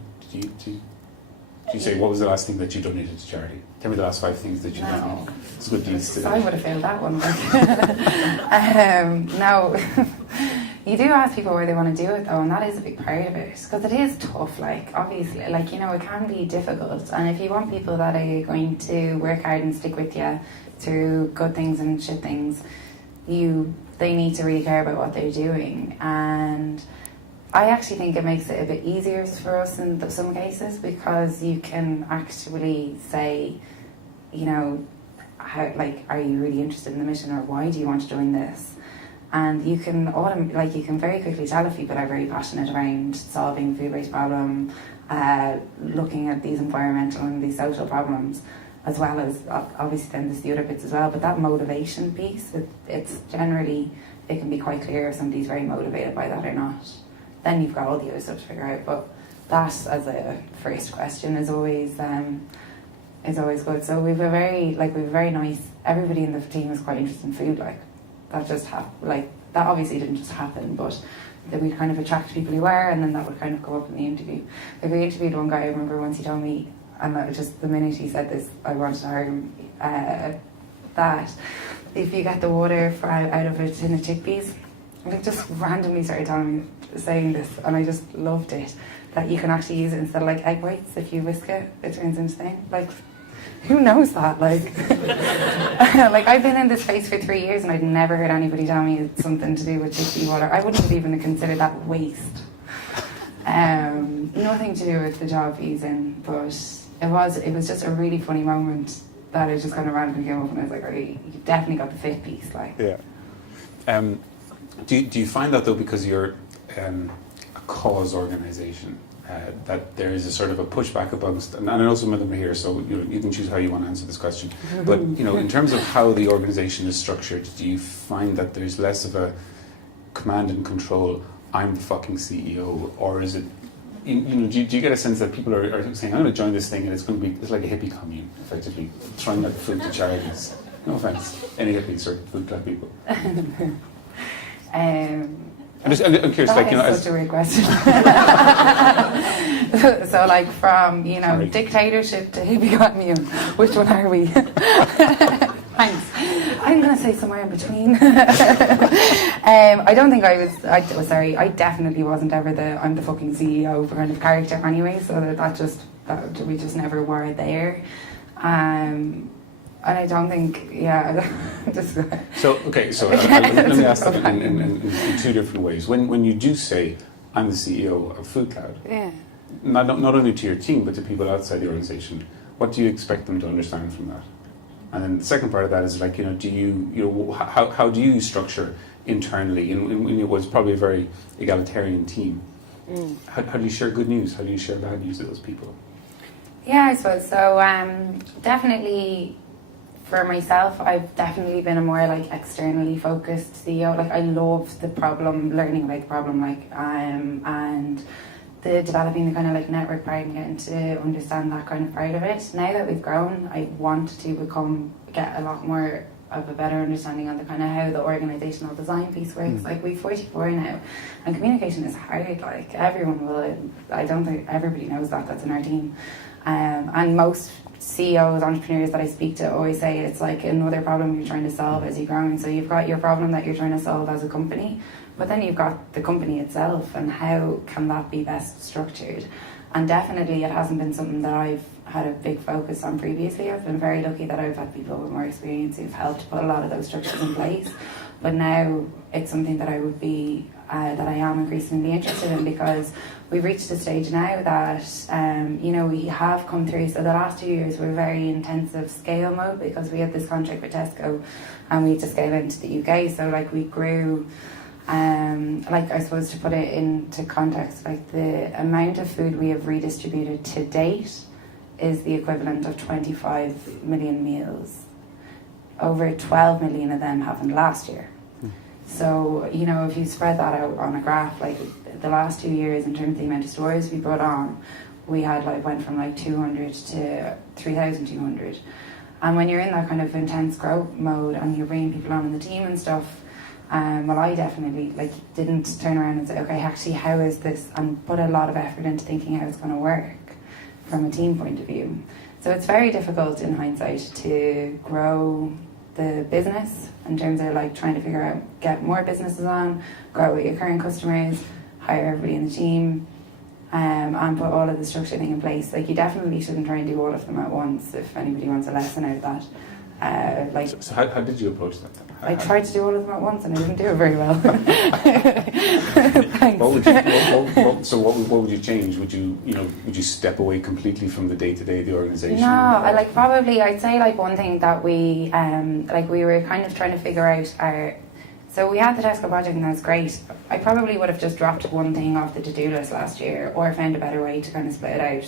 you say, what was the last thing that you donated to charity? Tell me the last 5 things that you've done. It's a good news today. I would have failed that one. No. You do ask people where they want to do it though, and that is a big part of it, because it is tough, obviously, it can be difficult, and if you want people that are going to work hard and stick with you through good things and shit things, they need to really care about what they're doing. And I actually think it makes it a bit easier for us in some cases, because you can actually say, are you really interested in the mission, or why do you want to join this? And you can very quickly tell if people are very passionate around solving the food waste problem, looking at these environmental and these social problems, as well as obviously then there's the other bits as well. But that motivation piece, it can be quite clear if somebody's very motivated by that or not. Then you've got all the other stuff to figure out. But that, as a first question, is always good. So we've a very nice. Everybody in the team is quite interested in food. That just happened. That obviously didn't just happen, but that we'd kind of attract people who are, and then that would kind of go up in the interview. We interviewed one guy. I remember once he told me, and just the minute he said this, I wanted to hire him. That if you get the water out of a tin of chickpeas, just randomly started saying this, and I just loved it. That you can actually use it instead of egg whites. If you whisk it, it turns into thing. Who knows that? I've been in this space for 3 years and I'd never heard anybody tell me it's something to do with chickpea water. I wouldn't have even considered that waste. Nothing to do with the job he's in, but it was just a really funny moment that it just kind of randomly came up, and I was like, right, you definitely got the fit piece. Yeah. Do you find that though, because you're a cause organisation, that there is a sort of a pushback amongst, and I know some of them are here, so you can choose how you want to answer this question. But in terms of how the organisation is structured, do you find that there's less of a command and control? I'm the fucking CEO, or is it? Do you get a sense that people are saying, I'm going to join this thing and it's like a hippie commune, effectively, throwing out food to charities? No offence, any hippies or FoodCloud people. I'm curious, such a weird question. So, like, from dictatorship to hippie commune, which one are we? Thanks. I'm going to say somewhere in between. I don't think I definitely wasn't ever I'm the fucking CEO kind of character anyway, so we just never were there. And I don't think, just... So let me ask that in two different ways. When you do say, I'm the CEO of FoodCloud, not only to your team, but to people outside the organisation, what do you expect them to understand from that? And then the second part of that is like, do you how do you structure internally in what's probably a very egalitarian team? How do you share good news? How do you share bad news to those people? Yeah, I suppose so. Definitely, for myself, I've definitely been a more like externally focused CEO. Like, I love the problem, learning about the problem, and the developing the kind of like network part and getting to understand that kind of part of it. Now that we've grown, I want to get a lot more of a better understanding on the kind of how the organisational design piece works. Like, we've 44 now, and communication is hard. Like, I don't think everybody knows that's in our team. And most CEOs, entrepreneurs that I speak to always say it's like another problem you're trying to solve as you grow. And so you've got your problem that you're trying to solve as a company, but then you've got the company itself, and how can that be best structured? And definitely it hasn't been something that I've had a big focus on previously. I've been very lucky that I've had people with more experience who've helped put a lot of those structures in place. But now it's something that I am increasingly interested in, because we've reached a stage now that we have come through. So the last 2 years were very intensive scale mode, because we had this contract with Tesco and we had to scale into the UK. So like, we grew, I suppose, to put it into context, like, the amount of food we have redistributed to date is the equivalent of 25 million meals. Over 12 million of them happened last year. So, if you spread that out on a graph, like, the last 2 years, in terms of the amount of stores we brought on, we had went from 200 to 3,200. And when you're in that kind of intense growth mode and you're bringing people on in the team and stuff, I definitely didn't turn around and say, okay, actually, how is this, and put a lot of effort into thinking how it's going to work from a team point of view. So it's very difficult in hindsight to grow the business in terms of trying to figure out, get more businesses on, grow with your current customers, hire everybody in the team, and put all of the structure thing in place. You definitely shouldn't try and do all of them at once if anybody wants a lesson out of that. So how did you approach that then? I tried to do all of them at once and I didn't do it very well. Thanks. What would you change? Would you step away completely from the day-to-day of the organisation? No, I'd say one thing that we were kind of trying to figure out so we had the Tesco project and that was great. I probably would have just dropped one thing off the to-do list last year, or found a better way to kind of split it out.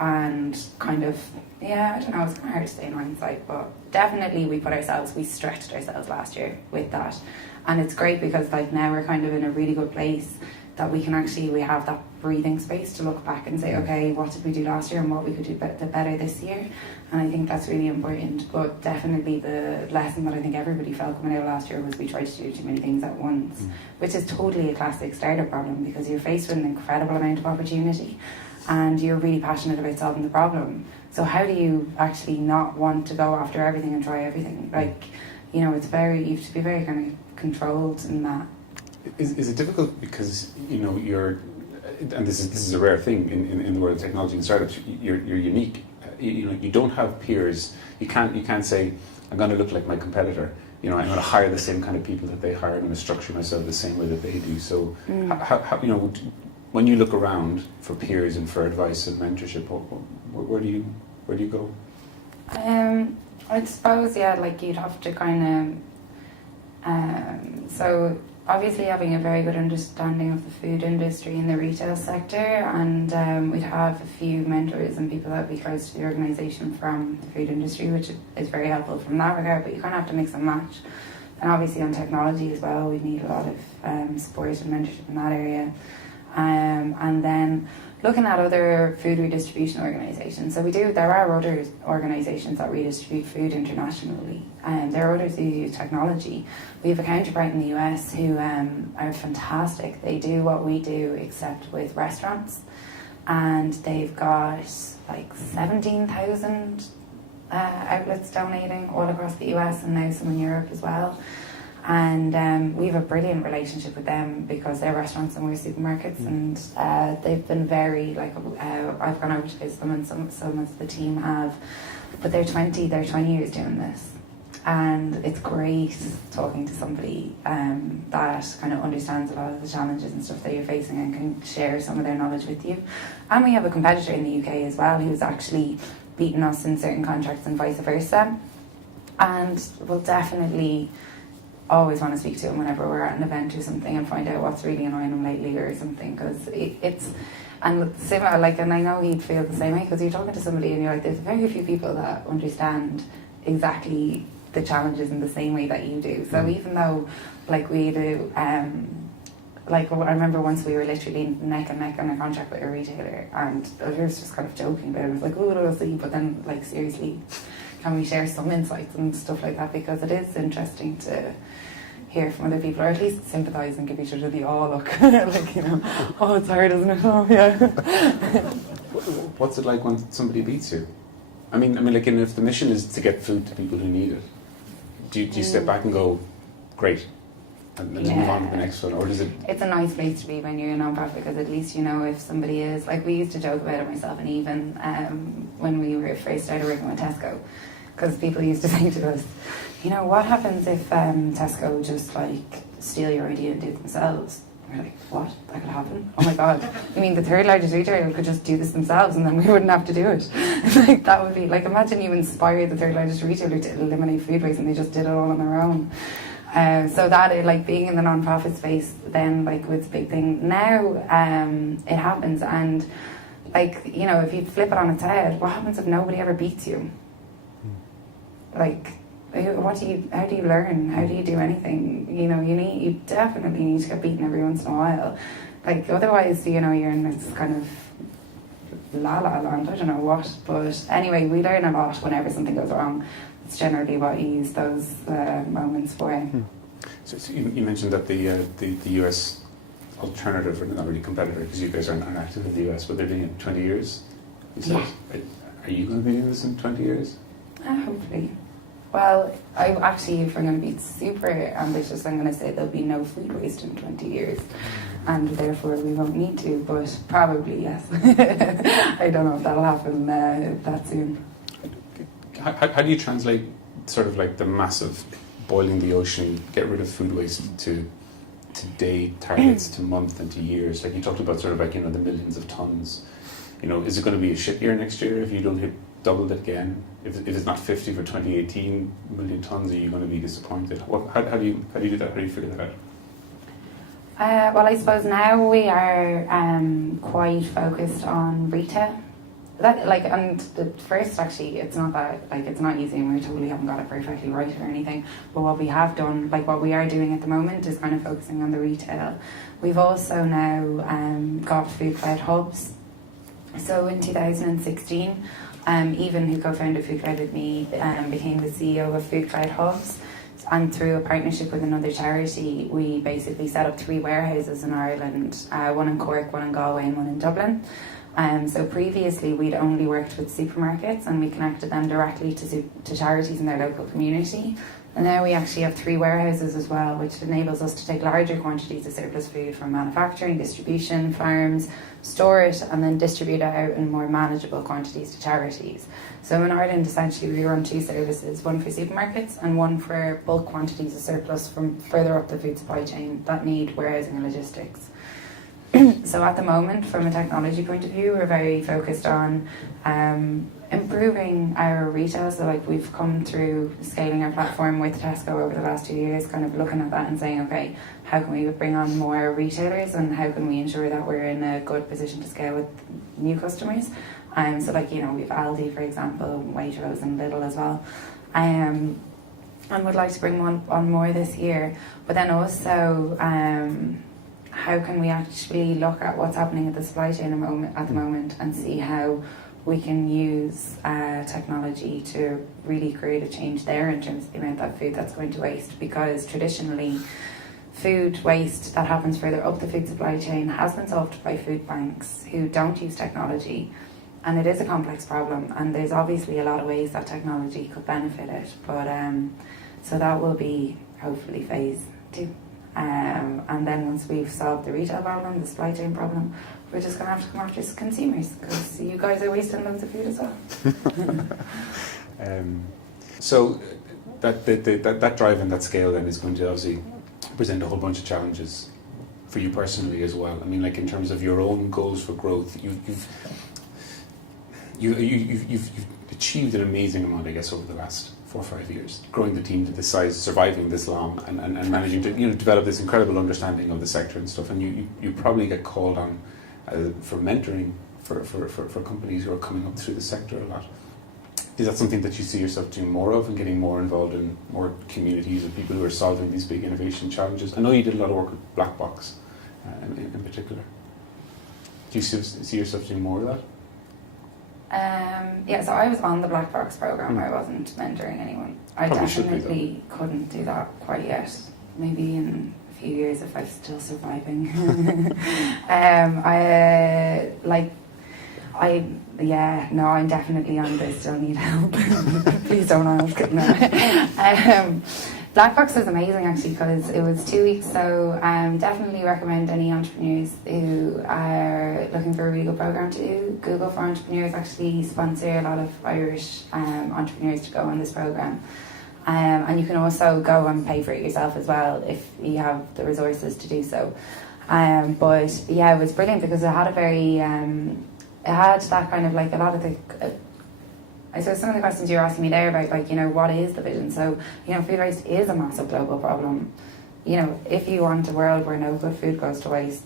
And kind of, I don't know, it's kind of hard to say in hindsight, but definitely we stretched ourselves last year with that. And it's great because now we're kind of in a really good place that we have that breathing space to look back and say, okay, what did we do last year and what we could do better this year? And I think that's really important. But definitely the lesson that I think everybody felt coming out last year was we tried to do too many things at once, which is totally a classic startup problem, because you're faced with an incredible amount of opportunity and you're really passionate about solving the problem. So how do you actually not want to go after everything and try everything? You have to be very kind of controlled in that. Is it difficult because you're, and this is a rare thing in the world of technology and startups, you're unique. You don't have peers. You can't say, I'm going to look like my competitor. I'm going to hire the same kind of people that they hire. I'm going to structure myself the same way that they do. So how when you look around for peers and for advice and mentorship, where do you go? I suppose, you'd have to kind of, so obviously having a very good understanding of the food industry and the retail sector, and we'd have a few mentors and people that would be close to the organisation from the food industry, which is very helpful from that regard, but you kind of have to mix and match. And obviously on technology as well, we need a lot of support and mentorship in that area. And then looking at other food redistribution organisations. So there are other organisations that redistribute food internationally, and there are others who use technology. We have a counterpart in the US who are fantastic. They do what we do except with restaurants, and they've got like 17,000 outlets donating all across the US and now some in Europe as well. And we have a brilliant relationship with them because they're restaurants and we're supermarkets, and they've been very, like, I've gone over to visit them and some of the team have, but they're 20 years doing this. And it's great talking to somebody that kind of understands a lot of the challenges and stuff that you're facing and can share some of their knowledge with you. And we have a competitor in the UK as well who's actually beaten us in certain contracts and vice versa. And we'll definitely always want to speak to him whenever we're at an event or something and find out what's really annoying him lately or something, because it's and similar, like, and I know he'd feel the same way, because you're talking to somebody and you're like, there's very few people that understand exactly the challenges in the same way that you do. So even though, like, we do, like, I remember once we were literally neck and neck on a contract with a retailer, and I was just kind of joking about it. I was like, oh, we'll see, but then, like, seriously, can we share some insights and stuff like that, because it is interesting to hear from other people, or at least sympathise and give each other the look. Like, you know, oh, it's hard, isn't it? Oh, yeah. What's it like when somebody beats you? I mean, like, if the mission is to get food to people who need it, do you step back and go, great, and then move on to the next one, or does it? It's a nice place to be when you're a non-profit, because at least you know if somebody is, like, we used to joke about it, myself and even when we were first started working with Tesco, because people used to say to us, you know, what happens if Tesco just, like, steal your idea and do it themselves? We're like, what? That could happen? Oh my god. I mean, the third largest retailer could just do this themselves and then we wouldn't have to do it. Like, that would be, like, imagine you inspire the third largest retailer to eliminate food waste and they just did it all on their own. So that, like, being in the non-profit space then, like, was a big thing. Now, it happens, and, like, you know, if you flip it on its head, what happens if nobody ever beats you? Like, how do you learn? How do you do anything? You know, you definitely need to get beaten every once in a while. Like, otherwise, you know, you're in this kind of la-la land, I don't know what. But anyway, we learn a lot whenever something goes wrong. It's generally what you use those moments for. So you mentioned that the US alternative, or not really competitor, because you guys aren't active in the US, but they're doing it in 20 years. You said, Yeah. Are you going to be doing this in 20 years? Hopefully. Well, if I'm going to be super ambitious, I'm going to say there'll be no food waste in 20 years, and therefore we won't need to, but probably yes. I don't know if that'll happen that soon. How do you translate sort of like the massive boiling the ocean, get rid of food waste to day targets, to month and to years? Like, you talked about sort of, like, you know, the millions of tons. You know, is it going to be a shit year next year if you don't hit double it again? If it's not 50 for 2018 million tons, are you going to be disappointed? How do you do that? How do you figure that out? Well, I suppose now we are quite focused on retail. That, like, and the first, actually, it's not that, like, it's not easy and we totally haven't got it perfectly right or anything, but what we have done, like, what we are doing at the moment is kind of focusing on the retail. We've also now got FoodCloud hubs. So in 2016, Even, who co-founded FoodCloud with me, became the CEO of FoodCloud Hubs, and through a partnership with another charity, we basically set up 3 warehouses in Ireland, one in Cork, one in Galway and one in Dublin. So previously we'd only worked with supermarkets and we connected them directly to charities in their local community. And now we actually have 3 warehouses as well, which enables us to take larger quantities of surplus food from manufacturing, distribution, farms, store it, and then distribute it out in more manageable quantities to charities. So in Ireland, essentially, we run 2 services, one for supermarkets and one for bulk quantities of surplus from further up the food supply chain that need warehousing and logistics. So at the moment, from a technology point of view, we're very focused on improving our retail. So like we've come through scaling our platform with Tesco over the last 2 years, kind of looking at that and saying, okay, how can we bring on more retailers and how can we ensure that we're in a good position to scale with new customers? So like, you know, we've Aldi, for example, Waitrose and Lidl as well. And would like to bring one on more this year. But then also, how can we actually look at what's happening at the supply chain at the moment and see how we can use technology to really create a change there in terms of the amount of food that's going to waste, because traditionally food waste that happens further up the food supply chain has been solved by food banks who don't use technology, and it is a complex problem, and there's obviously a lot of ways that technology could benefit it, but so that will be hopefully phase 2. And then once we've solved the retail problem, the supply chain problem, we're just going to have to come after consumers, because you guys are wasting loads of food as well. So that drive and that scale then is going to obviously present a whole bunch of challenges for you personally as well. I mean, like in terms of your own goals for growth, you've achieved an amazing amount, I guess, over the last 4 or 5 years, growing the team to this size, surviving this long, and managing to develop this incredible understanding of the sector and stuff. And you probably get called on for mentoring for companies who are coming up through the sector a lot. Is that something that you see yourself doing more of and getting more involved in more communities of people who are solving these big innovation challenges? I know you did a lot of work with Black Box in particular. Do you see yourself doing more of that? Yeah, so I was on the Black Box program. I wasn't mentoring anyone. I Probably definitely couldn't do that quite yet. Maybe in a few years if I'm still surviving. I'm definitely on this. Still need help. Please don't ask. No. Black Box was amazing actually, because it was 2 weeks, so definitely recommend any entrepreneurs who are looking for a really good program to do. Google for Entrepreneurs actually sponsor a lot of Irish entrepreneurs to go on this program. And you can also go and pay for it yourself as well if you have the resources to do so. But yeah, it was brilliant because it had a very, it had that kind of like a lot of the... I suppose some of the questions you were asking me there about, like, you know, what is the vision? So, you know, food waste is a massive global problem. You know, if you want a world where no good food goes to waste,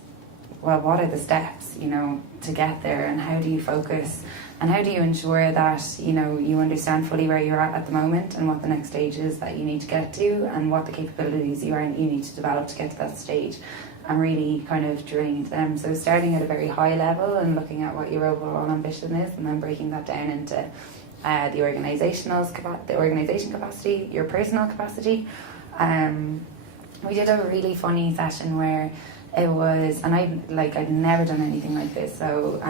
well, what are the steps, you know, to get there, and how do you focus, and how do you ensure that, you know, you understand fully where you're at the moment and what the next stage is that you need to get to, and what the capabilities you need to develop to get to that stage, and really kind of drilling into them. So starting at a very high level and looking at what your overall ambition is, and then breaking that down into the organisation capacity, your personal capacity. We did a really funny session where it was, and I'd never done anything like this, so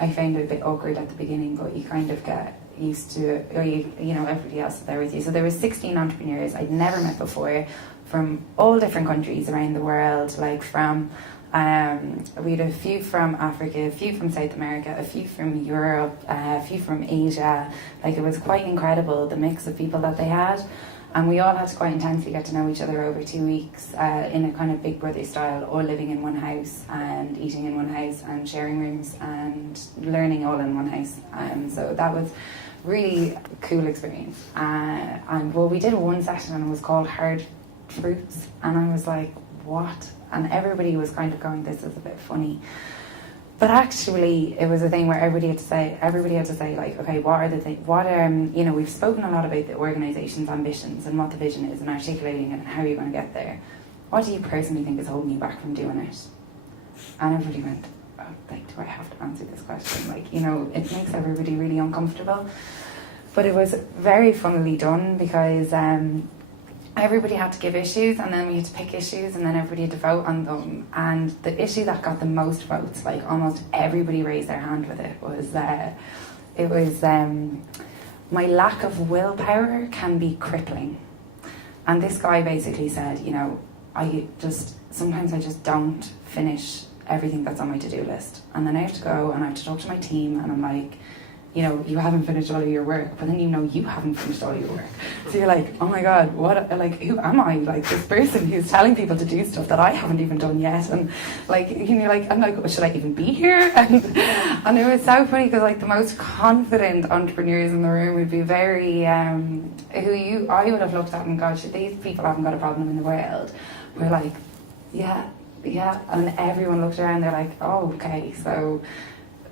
I found it a bit awkward at the beginning, but you kind of get used to it, or you know, everybody else is there with you. So there was 16 entrepreneurs I'd never met before from all different countries around the world, like from we had a few from Africa, a few from South America, a few from Europe, a few from Asia. Like, it was quite incredible, the mix of people that they had. And we all had to quite intensely get to know each other over 2 weeks in a kind of Big Brother style, all living in one house and eating in one house and sharing rooms and learning all in one house. So that was really a cool experience. And well, we did one session and it was called Hard Fruits, and I was like, what? And everybody was kind of going, this is a bit funny. But actually, it was a thing where everybody had to say like, okay, what are the things, you know, we've spoken a lot about the organisation's ambitions and what the vision is and articulating it and how you're going to get there. What do you personally think is holding you back from doing it? And everybody went, oh, like, do I have to answer this question? Like, you know, it makes everybody really uncomfortable. But it was very funnily done because everybody had to give issues, and then we had to pick issues, and then everybody had to vote on them. And the issue that got the most votes, like almost everybody raised their hand with it, was my lack of willpower can be crippling. And this guy basically said, you know, sometimes I just don't finish everything that's on my to-do list. And then I have to go and I have to talk to my team, and I'm like, you know, you haven't finished all of your work, but then you know you haven't finished all your work. So you're like, oh my God, what, like, who am I? Like, this person who's telling people to do stuff that I haven't even done yet. And like, you know, like, I'm like, oh, should I even be here? And it was so funny because like the most confident entrepreneurs in the room would be very, I would have looked at and gosh, these people haven't got a problem in the world. We're like, yeah. And everyone looked around, they're like, oh, okay, so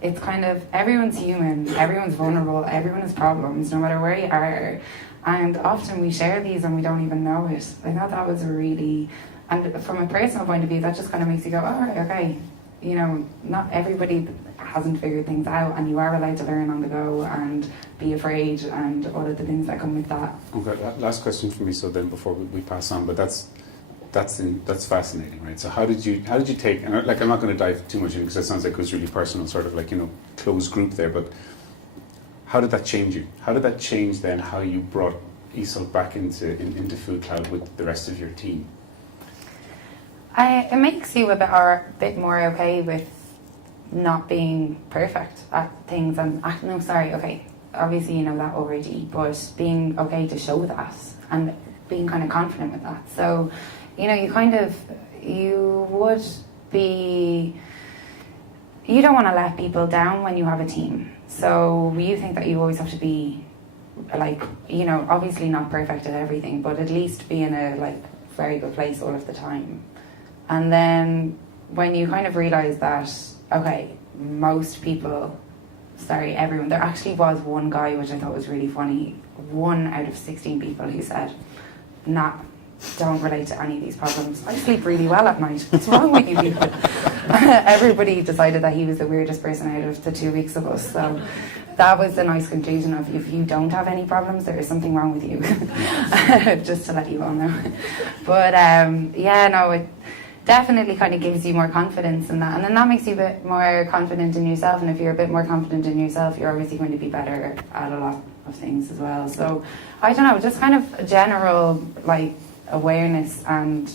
it's kind of, everyone's human, everyone's vulnerable, everyone has problems, no matter where you are. And often we share these and we don't even know it. I thought that was really, and from a personal point of view, that just kind of makes you go, all right, okay, you know, not everybody hasn't figured things out, and you are allowed to learn on the go and be afraid and all of the things that come with that. Okay, last question for me, so then before we pass on, but that's fascinating, right? So how did you take, and like I'm not going to dive too much in because it sounds like it was really personal, sort of like, you know, closed group there, but how did that change you? How did that change then how you brought Iseult back into FoodCloud with the rest of your team? It makes you a bit more okay with not being perfect at things, and obviously you know that already, but being okay to show that and being kind of confident with that. So, you know, you don't want to let people down when you have a team. So you think that you always have to be like, you know, obviously not perfect at everything, but at least be in a like very good place all of the time. And then when you kind of realize that, okay, everyone, there actually was one guy, which I thought was really funny, 1 out of 16 people who said, don't relate to any of these problems. I sleep really well at night. What's wrong with you people? Everybody decided that he was the weirdest person out of the 2 weeks of us. So that was the nice conclusion of, if you don't have any problems, there is something wrong with you. Just to let you all know. But it definitely kind of gives you more confidence in that. And then that makes you a bit more confident in yourself. And if you're a bit more confident in yourself, you're obviously going to be better at a lot of things as well. So I don't know, just kind of a general like awareness and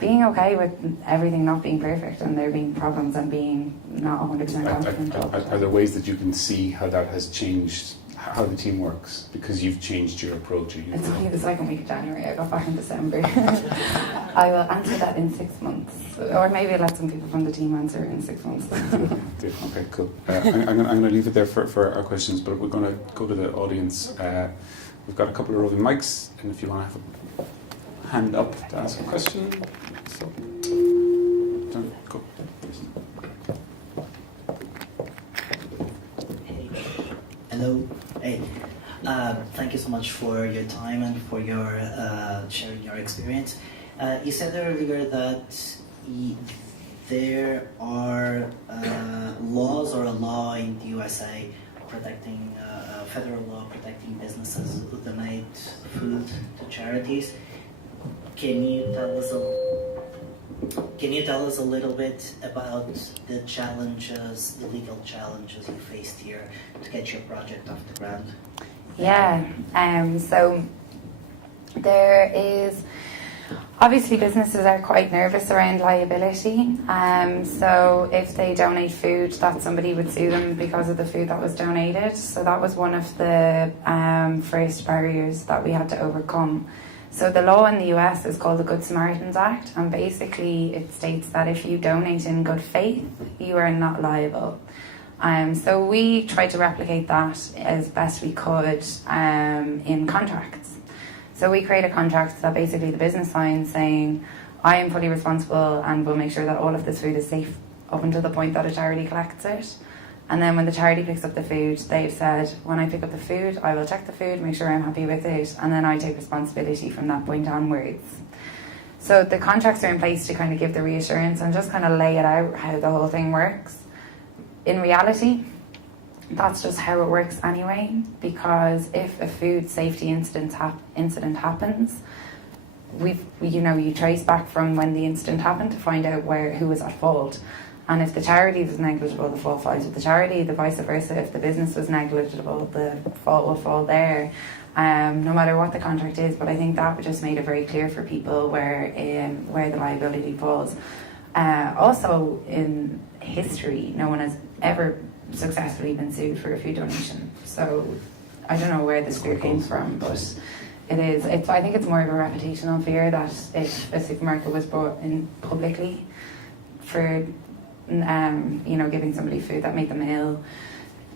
being okay with everything not being perfect and there being problems and being not 100% confident. Are there ways that you can see how that has changed how the team works because you've changed your approach? It's only the second week of January. I got back in December. I will answer that in 6 months, or maybe I'll let some people from the team answer in 6 months. Okay, cool. I'm going to leave it there for our questions, but we're going to go to the audience. We've got a couple of roving mics, and if you want to have a hand up to ask a question, so go. Hello. Hey. Thank you so much for your time and for your sharing your experience. You said earlier that there are laws or a law in the USA protecting federal law protecting businesses who donate food to charities. Can you tell us a little bit about the challenges, the legal challenges you faced here to get your project off the ground? Yeah, so there is, obviously businesses are quite nervous around liability. So if they donate food, that somebody would sue them because of the food that was donated. So that was one of the first barriers that we had to overcome. So the law in the US is called the Good Samaritans Act, and basically it states that if you donate in good faith, you are not liable. So we tried to replicate that as best we could in contracts. So we create a contract that basically the business signs saying, I am fully responsible and will make sure that all of this food is safe up until the point that a charity collects it. And then when the charity picks up the food, they've said, when I pick up the food, I will check the food, make sure I'm happy with it, and then I take responsibility from that point onwards. So the contracts are in place to kind of give the reassurance and just kind of lay it out how the whole thing works. In reality, that's just how it works anyway, because if a food safety incident happens, you trace back from when the incident happened to find out who was at fault. And if the charity was negligible, the fault falls with the charity, the vice versa. If the business was negligible, the fault will fall there, no matter what the contract is. But I think that just made it very clear for people where the liability falls. Also, in history, no one has ever successfully been sued for a food donation. So I don't know where this fear came from, but I think it's more of a reputational fear that if a supermarket was brought in publicly for giving somebody food that made them ill,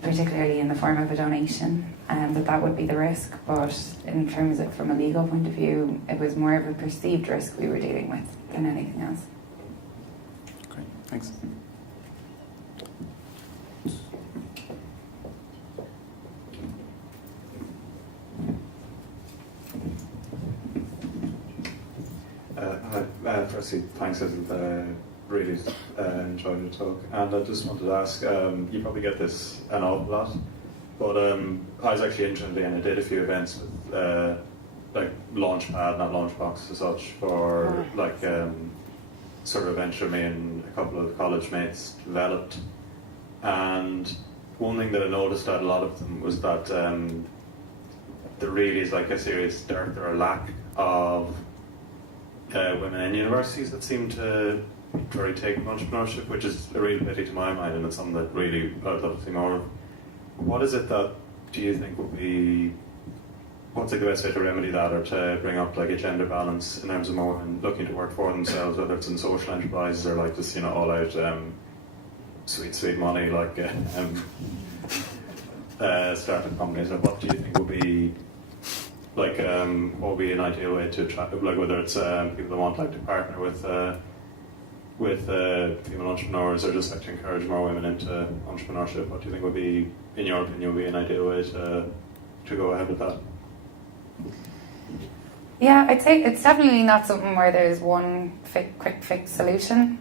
particularly in the form of a donation, that would be the risk. But in terms of from a legal point of view, it was more of a perceived risk we were dealing with than anything else. Great, thanks. Firstly, thanks, Iseult. Really enjoyed the talk. And I just wanted to ask, you probably get this an awful lot, but I was actually interested and I did a few events with like Launchpad, not Launchbox as such, for like sort of venture me and a couple of college mates developed. And one thing that I noticed at a lot of them was that there really is like a serious dearth or a lack of women in universities that seem to very take entrepreneurship, which is a real pity to my mind, and it's something that really I'd love to see more of. What is it that do you think would be, what's like the best way to remedy that, or to bring up like a gender balance in terms of more women looking to work for themselves, whether it's in social enterprises or like just all out sweet money like startup companies? Or what do you think would be like what would be an ideal way to attract, like whether it's people that want like to partner with female entrepreneurs or just like to encourage more women into entrepreneurship? What do you think would be, in your opinion, would be an ideal way to go ahead with that? Yeah, I'd say it's definitely not something where there's one quick fix solution.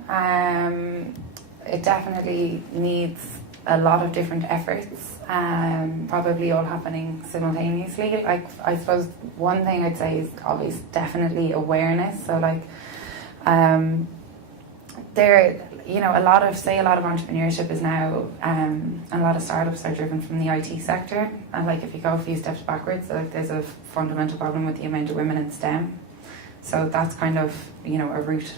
It definitely needs a lot of different efforts, probably all happening simultaneously. Like, I suppose one thing I'd say is obviously definitely awareness. So like, a lot of entrepreneurship is now, and a lot of startups are driven from the IT sector. And like, if you go a few steps backwards, like there's a fundamental problem with the amount of women in STEM. So that's kind of, a root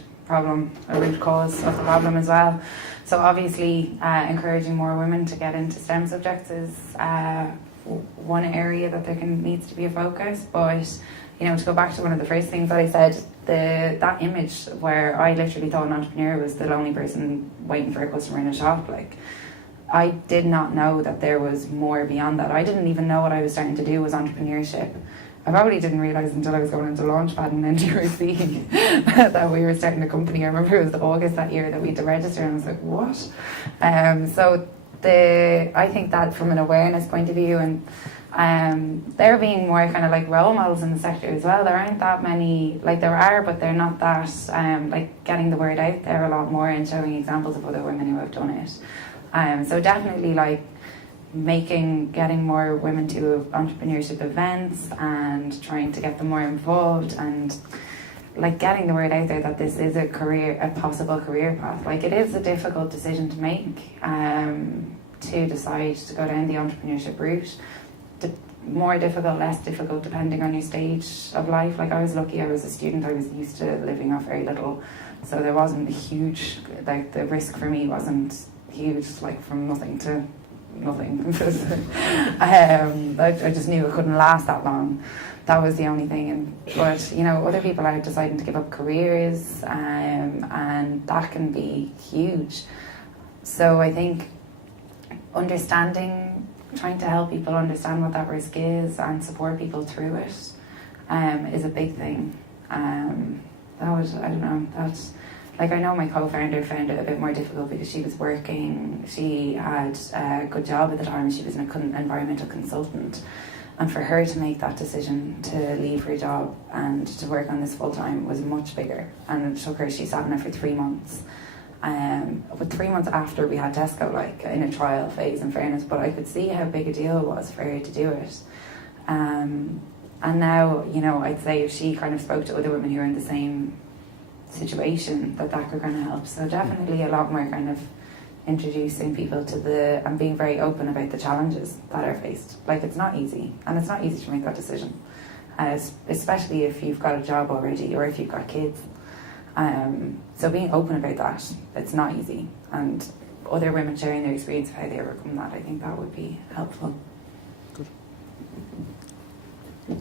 cause of the problem as well. So obviously, encouraging more women to get into STEM subjects is one area that needs to be a focus. But to go back to one of the first things that I said, that image where I literally thought an entrepreneur was the lonely person waiting for a customer in a shop. Like, I did not know that there was more beyond that. I didn't even know what I was starting to do was entrepreneurship. I probably didn't realise until I was going into Launchpad and then GRC that we were starting a company. I remember it was August that year that we had to register, and I was like, what? So I think that from an awareness point of view, and there being more kind of like role models in the sector as well. There aren't that many, like there are, but they're not that, like getting the word out there a lot more and showing examples of other women who have done it. So definitely like getting more women to entrepreneurship events and trying to get them more involved, and like getting the word out there that this is a possible career path. Like, it is a difficult decision to make, to decide to go down the entrepreneurship route. More difficult, less difficult, depending on your stage of life. Like, I was lucky, I was a student, I was used to living off very little, so there wasn't a huge, like the risk for me wasn't huge, like from nothing to nothing. I just knew it couldn't last that long. That was the only thing. But other people are deciding to give up careers, and that can be huge. So I think trying to help people understand what that risk is and support people through it is a big thing. I don't know, that's like, I know my co-founder found it a bit more difficult because she was working, she had a good job at the time, she was an environmental consultant, and for her to make that decision to leave her job and to work on this full time was much bigger, and it took her, she sat in it for 3 months. But 3 months after we had Tesco, like in a trial phase, in fairness, but I could see how big a deal it was for her to do it. And now, I'd say if she kind of spoke to other women who are in the same situation, that could kind of help. So definitely a lot more kind of introducing people to and being very open about the challenges that are faced. Like, it's not easy, and it's not easy to make that decision, especially if you've got a job already or if you've got kids. So being open about that, it's not easy, and other women sharing their experience of how they overcome that, I think that would be helpful. Good.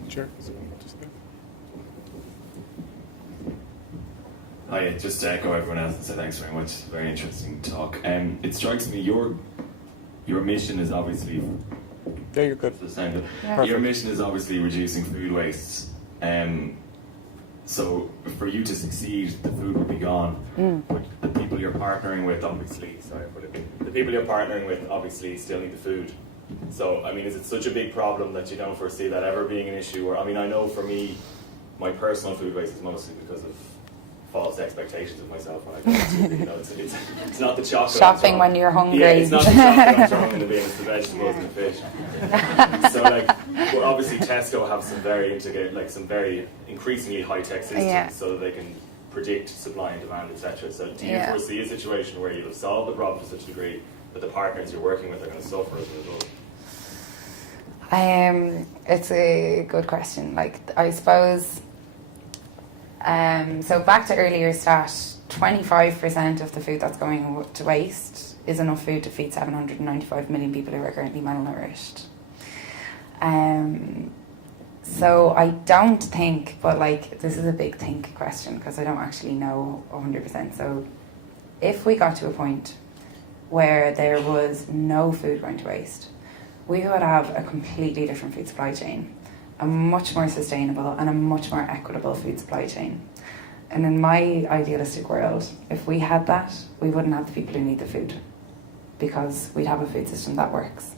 Sure. Hi, just to echo everyone else and say thanks very much. Very interesting talk. It strikes me your mission is obviously. Yeah, you're good. Yeah. Your mission is obviously reducing food waste. So for you to succeed, the food will be gone. But the people you're partnering with, obviously, the people you're partnering with obviously still need the food. So, I mean, is it such a big problem that you don't foresee that ever being an issue? Or, I mean, I know for me, my personal food waste is mostly because of false expectations of myself when I go to, you know, it's not the chocolate. Shopping when you're hungry. Yeah, it's not the chocolate I'm throwing in the bin, it's the vegetables and the fish. So, like, well, obviously Tesco have some very increasingly high-tech systems so that they can predict supply and demand, etc. So, do you foresee a situation where you'll solve the problem to such a degree that the partners you're working with are going to suffer as a result? It's a good question. Like, I suppose. So back to earlier stat, 25% of the food that's going to waste is enough food to feed 795 million people who are currently malnourished. So I don't think, but like this is a big think question because I don't actually know 100%. So if we got to a point where there was no food going to waste, we would have a completely different food supply chain, a much more sustainable and a much more equitable food supply chain. And in my idealistic world, if we had that, we wouldn't have the people who need the food because we'd have a food system that works.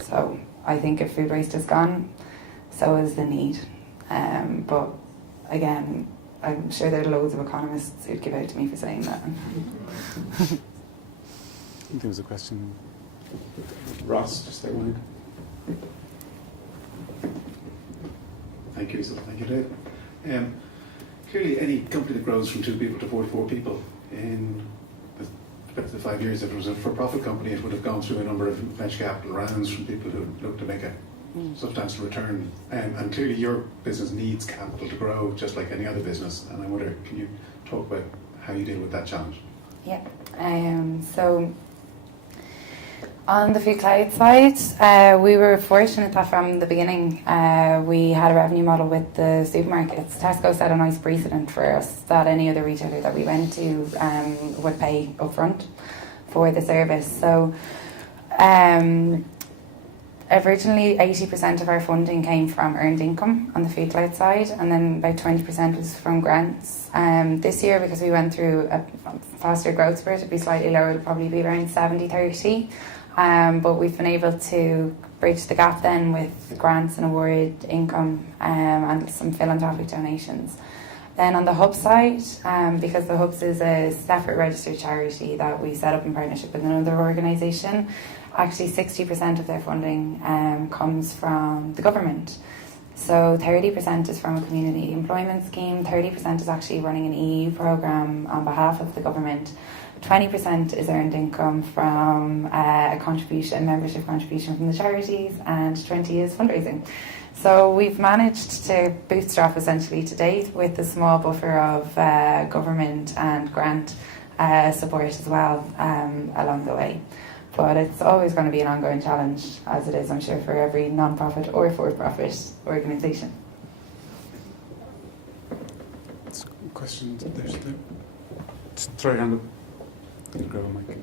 So I think if food waste is gone, so is the need. But again, I'm sure there are loads of economists who'd give out to me for saying that. I think there was a question. Ross, just there one. Thank you, Iseult. Thank you, Dave. Clearly, any company that grows from 2 people to 44 people in the 5 years, if it was a for-profit company, it would have gone through a number of venture capital rounds from people who look to make a substantial return. And clearly, your business needs capital to grow, just like any other business. And I wonder, can you talk about how you deal with that challenge? Yeah. So on the FoodCloud side, we were fortunate that from the beginning we had a revenue model with the supermarkets. Tesco set a nice precedent for us that any other retailer that we went to would pay upfront for the service. So originally 80% of our funding came from earned income on the FoodCloud side, and then about 20% was from grants. This year, because we went through a faster growth spurt, it'd be slightly lower, it'll probably be around 70-30. But we've been able to bridge the gap then with grants and award income and some philanthropic donations. Then on the Hub side, because the Hubs is a separate registered charity that we set up in partnership with another organisation, actually 60% of their funding comes from the government. So 30% is from a community employment scheme, 30% is actually running an EU programme on behalf of the government. 20% is earned income from a membership contribution from the charities, and 20% is fundraising. So we've managed to bootstrap essentially to date with a small buffer of government and grant support as well along the way. But it's always going to be an ongoing challenge, as it is, I'm sure, for every non-profit or for-profit organisation. Questions? There's there. Just throw your hand up. I'll grab a mic.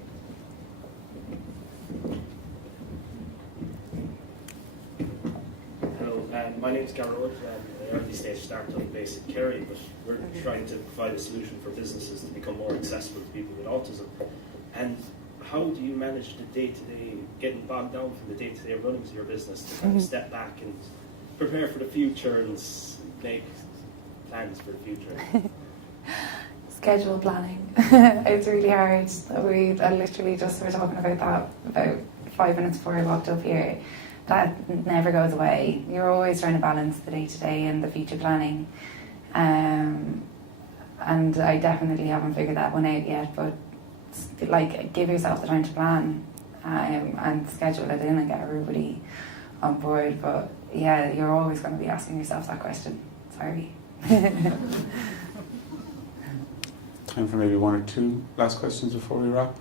Hello, my name is Garrod. I'm an early stage startup based in Kerry, but we're trying to provide a solution for businesses to become more accessible to people with autism. And how do you manage the day-to-day, getting bogged down from the day-to-day runnings of your business to kind of step back and prepare for the future and make plans for the future? Schedule planning. It's really hard. We literally just were talking about that about 5 minutes before I walked up here. That never goes away. You're always trying to balance the day-to-day and the future planning. And I definitely haven't figured that one out yet, but like, give yourself the time to plan and schedule it in and get everybody on board. But yeah, you're always going to be asking yourself that question. Sorry. Time for maybe 1 or 2 last questions before we wrap.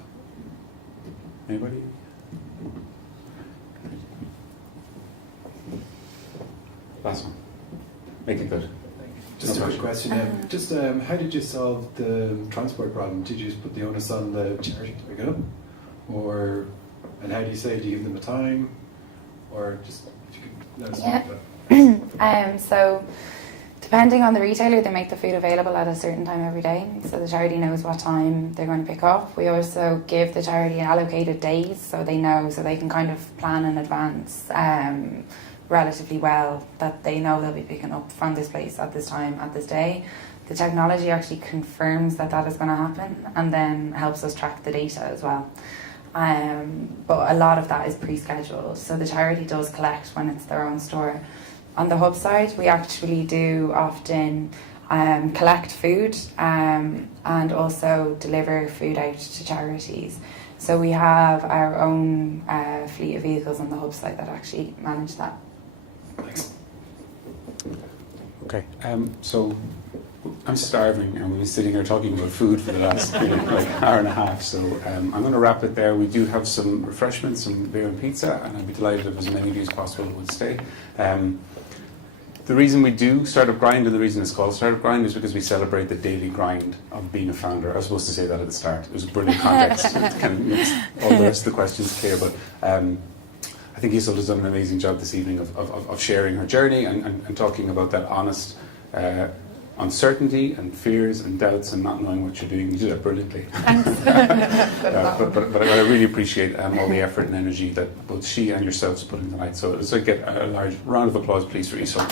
Anybody? Last one. Make it good. Just No a quick question. How did you solve the transport problem? Did you just put the onus on the charity to pick it up, and how do you say? Do you give them a time, or just if you could let us know about that? So, depending on the retailer, they make the food available at a certain time every day. So the charity knows what time they're going to pick up. We also give the charity allocated days, so they know, so they can kind of plan in advance relatively well that they know they'll be picking up from this place at this time, at this day. The technology actually confirms that that is going to happen and then helps us track the data as well. But a lot of that is pre-scheduled, so the charity does collect when it's their own store. On the hub side, we actually do often collect food and also deliver food out to charities. So we have our own fleet of vehicles on the hub site that actually manage that. Thanks. Okay, so I'm starving and we've been sitting here talking about food for the last hour and a half, so I'm going to wrap it there. We do have some refreshments, some beer and pizza, and I'd be delighted if as many of you as possible would stay. The reason we do Startup Grind, and the reason it's called Startup Grind, is because we celebrate the daily grind of being a founder. I was supposed to say that at the start. It was a brilliant context. It kind of makes all the rest of the questions clear, but I think Iseult has done an amazing job this evening of sharing her journey and talking about that honest uncertainty and fears and doubts and not knowing what you're doing. You do that brilliantly. But I really appreciate all the effort and energy that both she and yourselves put in tonight. So let's get a large round of applause, please, for Iseult.